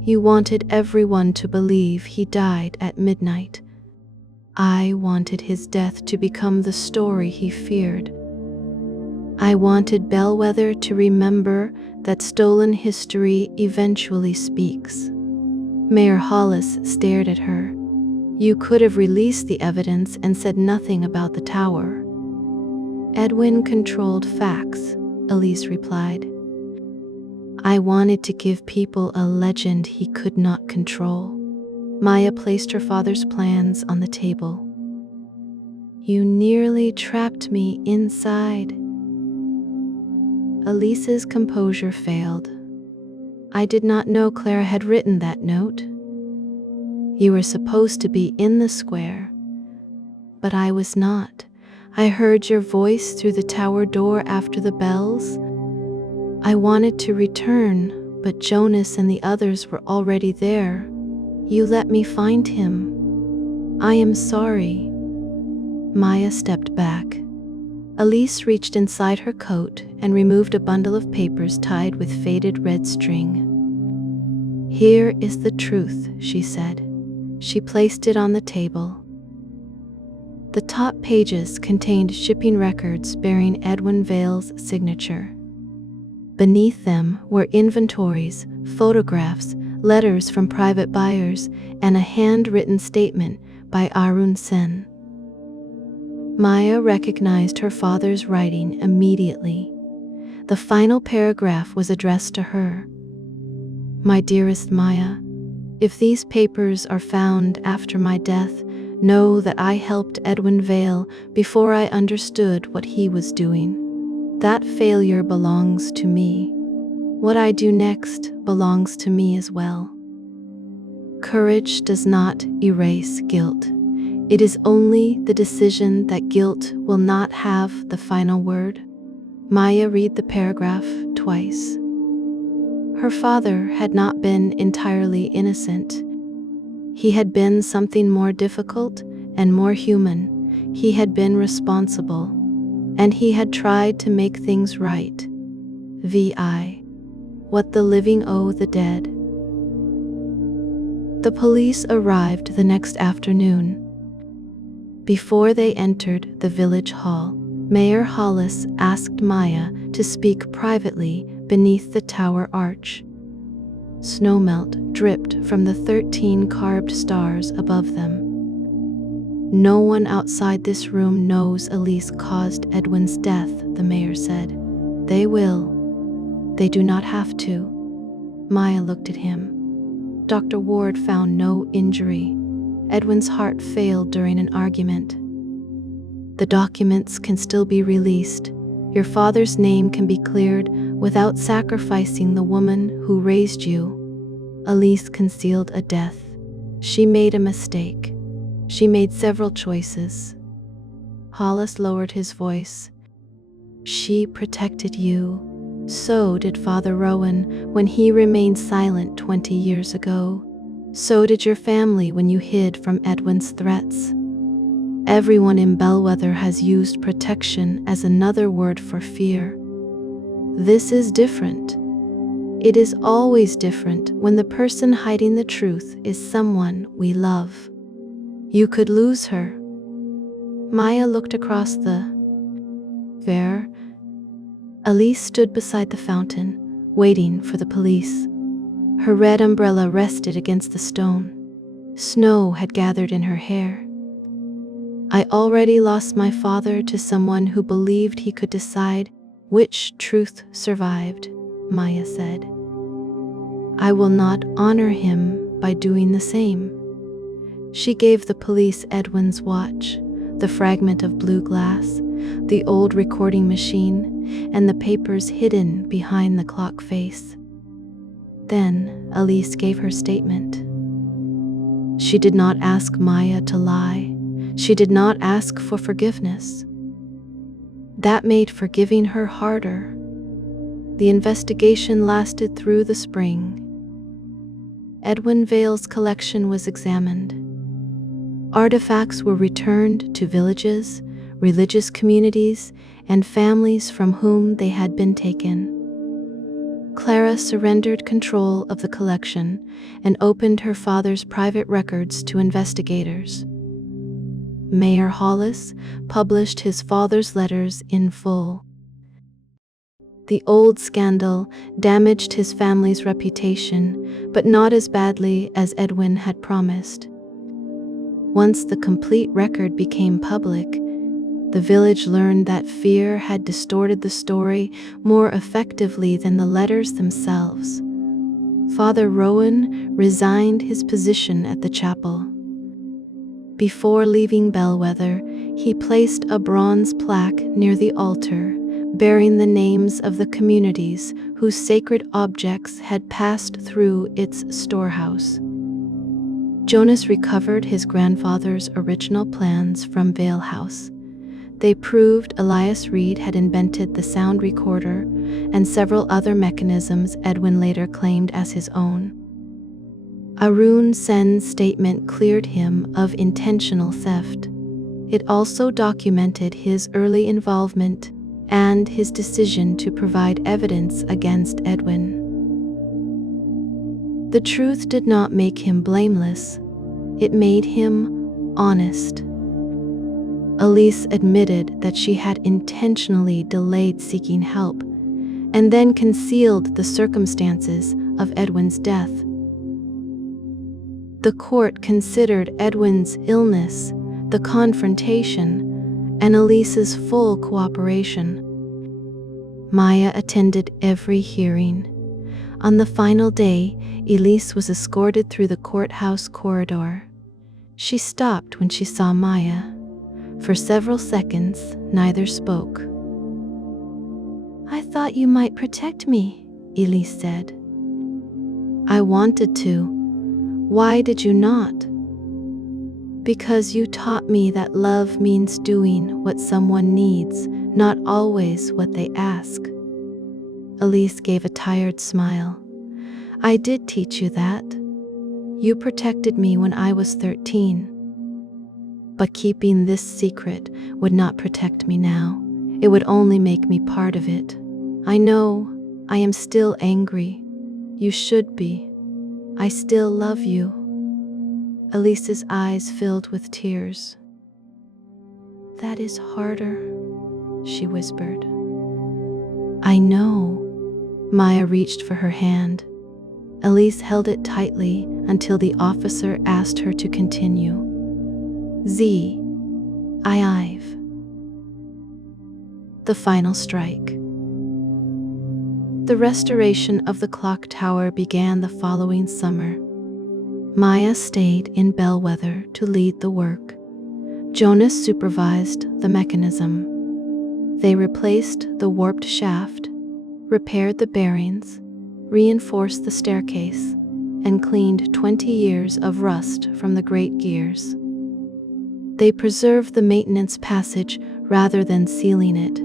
You wanted everyone to believe he died at midnight. I wanted his death to become the story he feared. I wanted Bellweather to remember that stolen history eventually speaks. Mayor Hollis stared at her. You could have released the evidence and said nothing about the tower. Edwin controlled facts, Elise replied. I wanted to give people a legend he could not control. Maya placed her father's plans on the table. You nearly trapped me inside. Elise's composure failed. I did not know Clara had written that note. You were supposed to be in the square, but I was not. I heard your voice through the tower door after the bells. I wanted to return, but Jonas and the others were already there. You let me find him. I am sorry. Maya stepped back. Elise reached inside her coat and removed a bundle of papers tied with faded red string. Here is the truth, she said. She placed it on the table. The top pages contained shipping records bearing Edwin Vale's signature. Beneath them were inventories, photographs, letters from private buyers, and a handwritten statement by Maya Sen. Maya recognized her father's writing immediately. The final paragraph was addressed to her. My dearest Maya, if these papers are found after my death, know that I helped Edwin Vale before I understood what he was doing. That failure belongs to me. What I do next belongs to me as well. Courage does not erase guilt. It is only the decision that guilt will not have the final word. Maya read the paragraph twice. Her father had not been entirely innocent. He had been something more difficult and more human. He had been responsible, and he had tried to make things right. V.I. What the living owe the dead. The police arrived the next afternoon. Before they entered the village hall, Mayor Hollis asked Maya to speak privately beneath the tower arch. Snowmelt dripped from the 13 carved stars above them. No one outside this room knows Elise caused Edwin's death, the mayor said. They will. They do not have to. Maya looked at him. Dr. Ward found no injury. Edwin's heart failed during an argument. The documents can still be released. Your father's name can be cleared without sacrificing the woman who raised you. Elise concealed a death. She made a mistake. She made several choices. Hollis lowered his voice. She protected you. So did Father Rowan when he remained silent 20 years ago. So did your family when you hid from Edwin's threats. Everyone in Bellweather has used protection as another word for fear. This is different. It is always different when the person hiding the truth is someone we love. You could lose her. Maya looked across the fair. Elise stood beside the fountain, waiting for the police. Her red umbrella rested against the stone. Snow had gathered in her hair. I already lost my father to someone who believed he could decide which truth survived, Maya said. I will not honor him by doing the same. She gave the police Edwin's watch, the fragment of blue glass, the old recording machine, and the papers hidden behind the clock face. Then Elise gave her statement. She did not ask Maya to lie. She did not ask for forgiveness. That made forgiving her harder. The investigation lasted through the spring. Edwin Vale's collection was examined. Artifacts were returned to villages, religious communities, and families from whom they had been taken. Clara surrendered control of the collection and opened her father's private records to investigators. Mayor Hollis published his father's letters in full. The old scandal damaged his family's reputation, but not as badly as Edwin had promised. Once the complete record became public, the village learned that fear had distorted the story more effectively than the letters themselves. Father Rowan resigned his position at the chapel. Before leaving Bellweather, he placed a bronze plaque near the altar, bearing the names of the communities whose sacred objects had passed through its storehouse. Jonas recovered his grandfather's original plans from Vale House. They proved Elias Reed had invented the sound recorder and several other mechanisms Edwin later claimed as his own. Edwin Sen's statement cleared him of intentional theft. It also documented his early involvement and his decision to provide evidence against Edwin. The truth did not make him blameless. It made him honest. Elise admitted that she had intentionally delayed seeking help and then concealed the circumstances of Edwin's death. The court considered Edwin's illness, the confrontation, and Elise's full cooperation. Maya attended every hearing. On the final day, Elise was escorted through the courthouse corridor. She stopped when she saw Maya. For several seconds, neither spoke. "I thought you might protect me," Elise said. "I wanted to. Why did you not?" "Because you taught me that love means doing what someone needs, not always what they ask." Elise gave a tired smile. "I did teach you that. You protected me when I was 13. But keeping this secret would not protect me now. It would only make me part of it. I know I am still angry. You should be. I still love you." Elise's eyes filled with tears. "That is harder," she whispered. "I know." Maya reached for her hand. Elise held it tightly until the officer asked her to continue. I've. The final strike. The restoration of the clock tower began the following summer. Maya stayed in Bellweather to lead the work. Jonas supervised the mechanism. They replaced the warped shaft, repaired the bearings, reinforced the staircase, and cleaned 20 years of rust from the great gears. They preserved the maintenance passage rather than sealing it.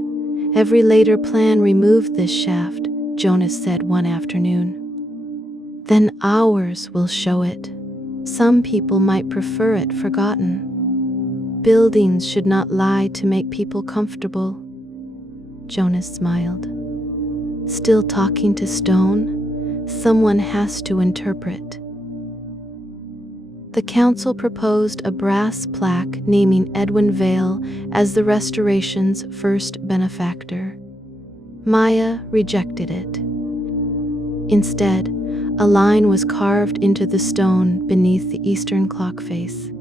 Every later plan removed this shaft, Jonas said one afternoon. Then ours will show it. Some people might prefer it forgotten. Buildings should not lie to make people comfortable. Jonas smiled. Still talking to stone? Someone has to interpret. The council proposed a brass plaque naming Edwin Vale as the restoration's first benefactor. Maya rejected it. Instead, a line was carved into the stone beneath the eastern clock face.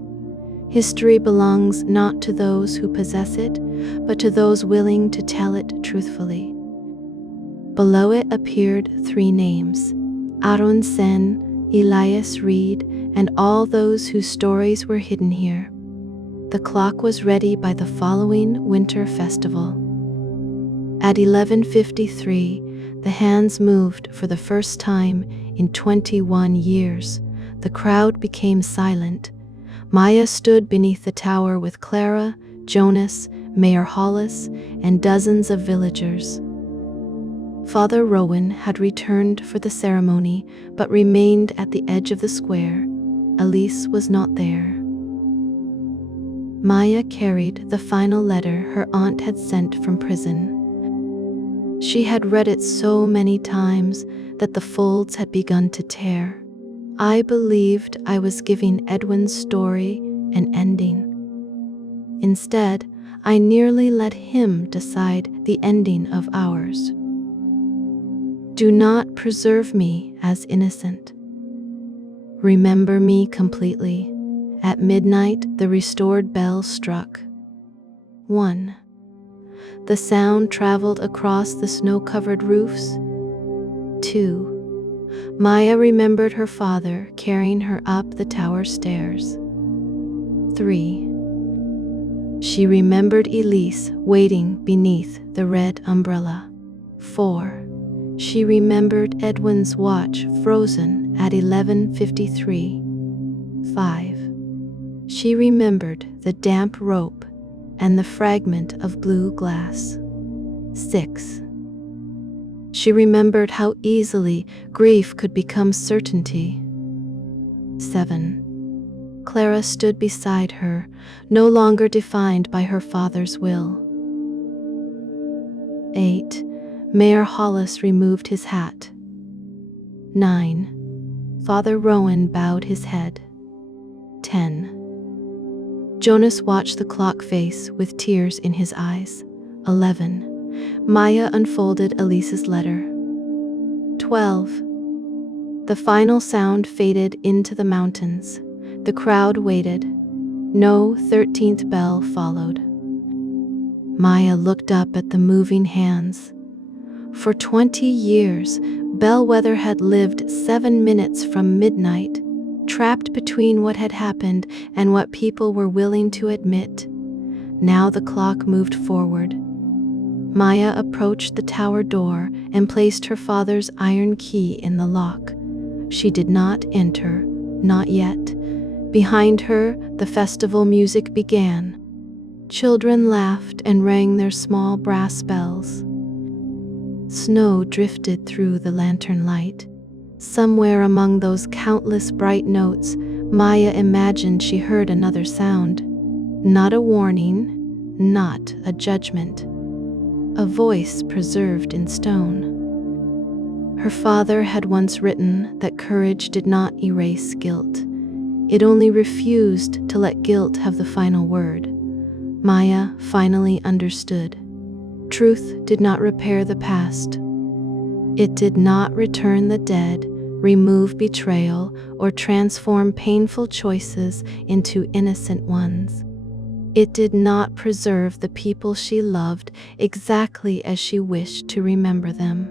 History belongs not to those who possess it, but to those willing to tell it truthfully. Below it appeared 3 names: Edwin Sen, Elias Reed, and all those whose stories were hidden here. The clock was ready by the following winter festival. At 11:53, the hands moved for the first time in 21 years. The crowd became silent. Maya stood beneath the tower with Clara, Jonas, Mayor Hollis, and dozens of villagers. Father Rowan had returned for the ceremony, but remained at the edge of the square. Elise was not there. Maya carried the final letter her aunt had sent from prison. She had read it so many times that the folds had begun to tear. I believed I was giving Edwin's story an ending. Instead, I nearly let him decide the ending of ours. Do not preserve me as innocent. Remember me completely. At midnight, the restored bell struck. 1. The sound traveled across the snow-covered roofs. 2. Maya remembered her father carrying her up the tower stairs. 3. She remembered Elise waiting beneath the red umbrella. 4. She remembered Edwin's watch frozen at 11:53. 5. She remembered the damp rope and the fragment of blue glass. 6. She remembered how easily grief could become certainty. 7. Clara stood beside her, no longer defined by her father's will. 8. Mayor Hollis removed his hat. 9. Father Rowan bowed his head. 10. Jonas watched the clock face with tears in his eyes. 11. Maya unfolded Elise's letter. 12. The final sound faded into the mountains. The crowd waited. No 13th bell followed. Maya looked up at the moving hands. For 20 years, Bellweather had lived 7 minutes from midnight, trapped between what had happened and what people were willing to admit. Now the clock moved forward. Maya approached the tower door and placed her father's iron key in the lock. She did not enter, not yet. Behind her, the festival music began. Children laughed and rang their small brass bells. Snow drifted through the lantern light. Somewhere among those countless bright notes, Maya imagined she heard another sound. Not a warning, not a judgment. A voice preserved in stone. Her father had once written that courage did not erase guilt. It only refused to let guilt have the final word. Maya finally understood. Truth did not repair the past. It did not return the dead, remove betrayal, or transform painful choices into innocent ones. It did not preserve the people she loved exactly as she wished to remember them.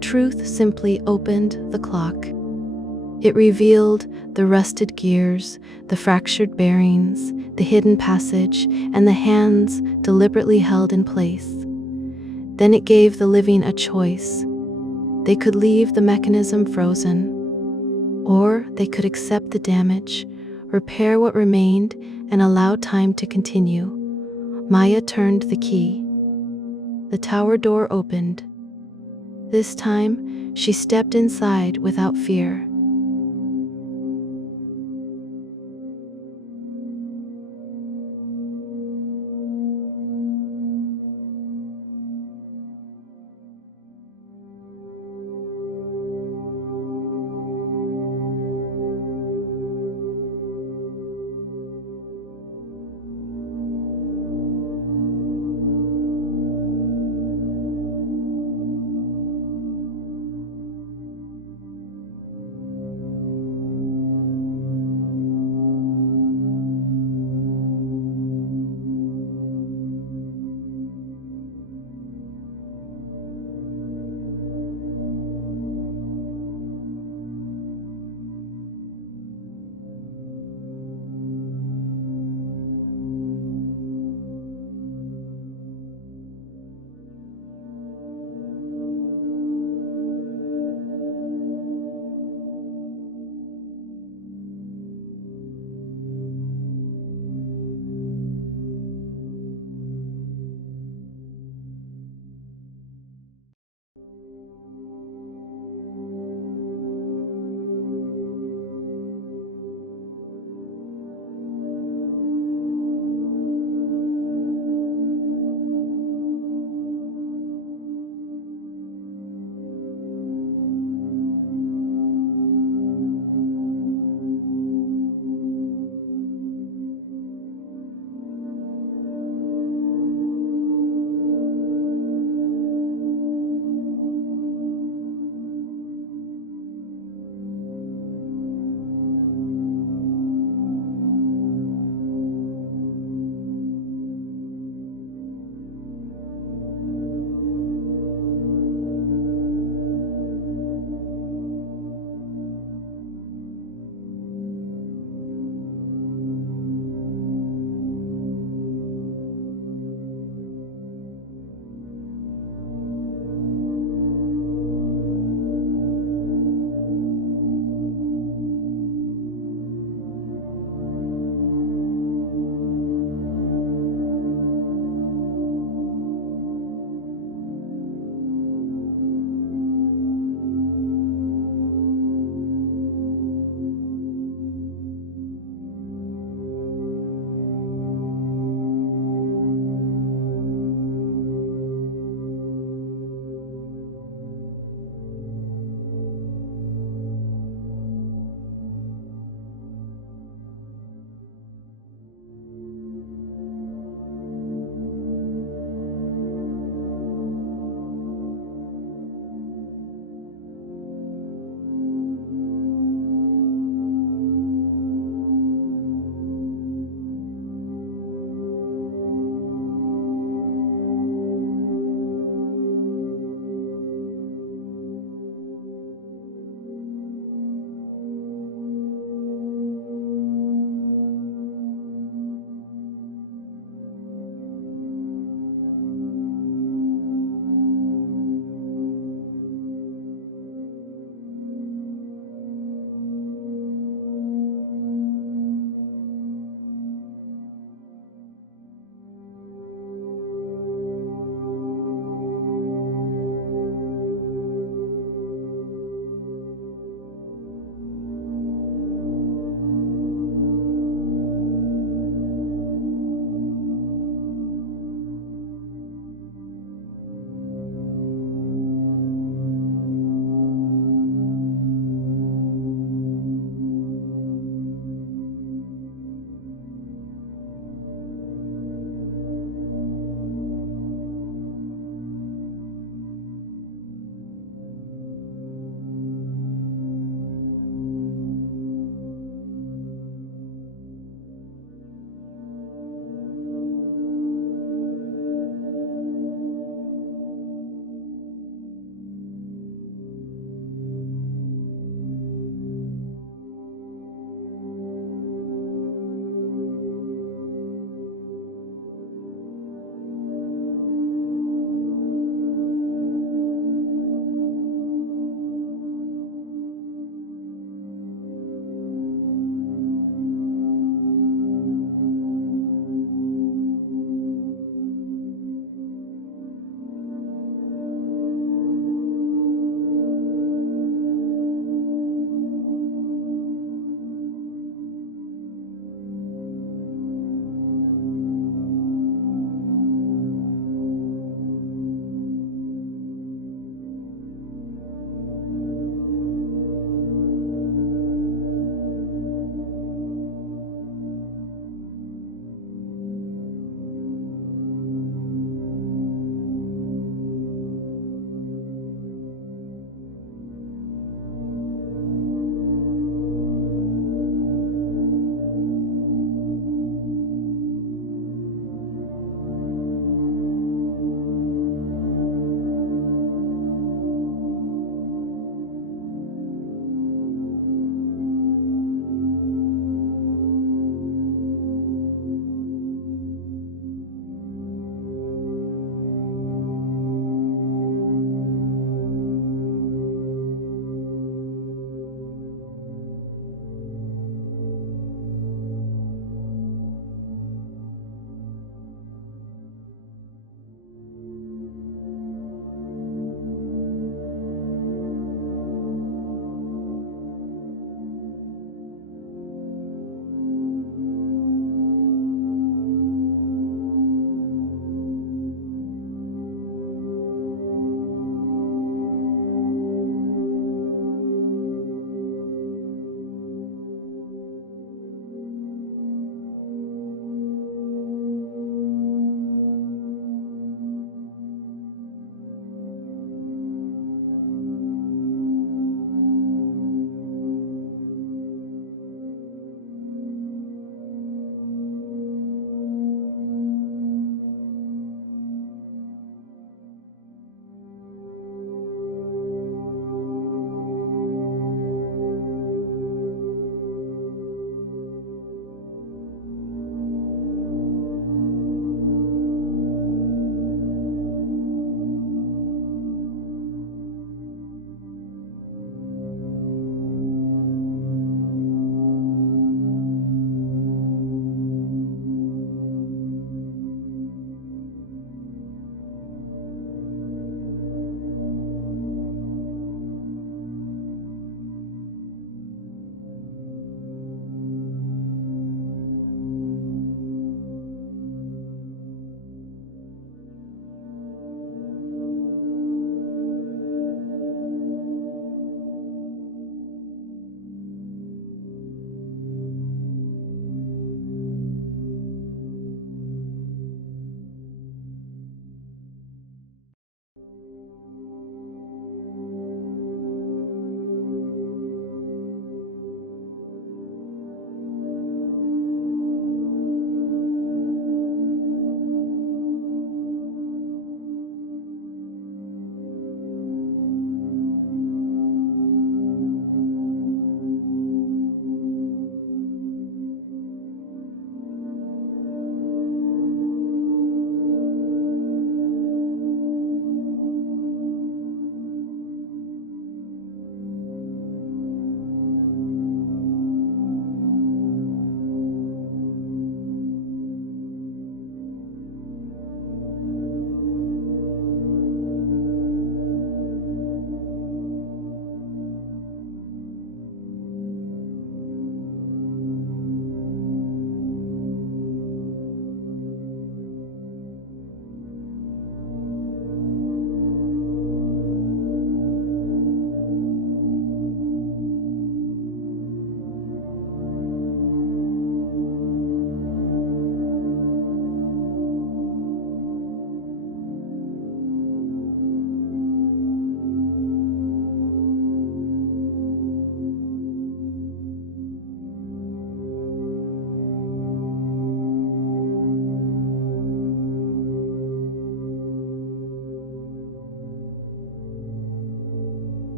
Truth simply opened the clock. It revealed the rusted gears, the fractured bearings, the hidden passage, and the hands deliberately held in place. Then it gave the living a choice. They could leave the mechanism frozen, or they could accept the damage, repair what remained, and allow time to continue. Maya turned the key. The tower door opened. This time, she stepped inside without fear.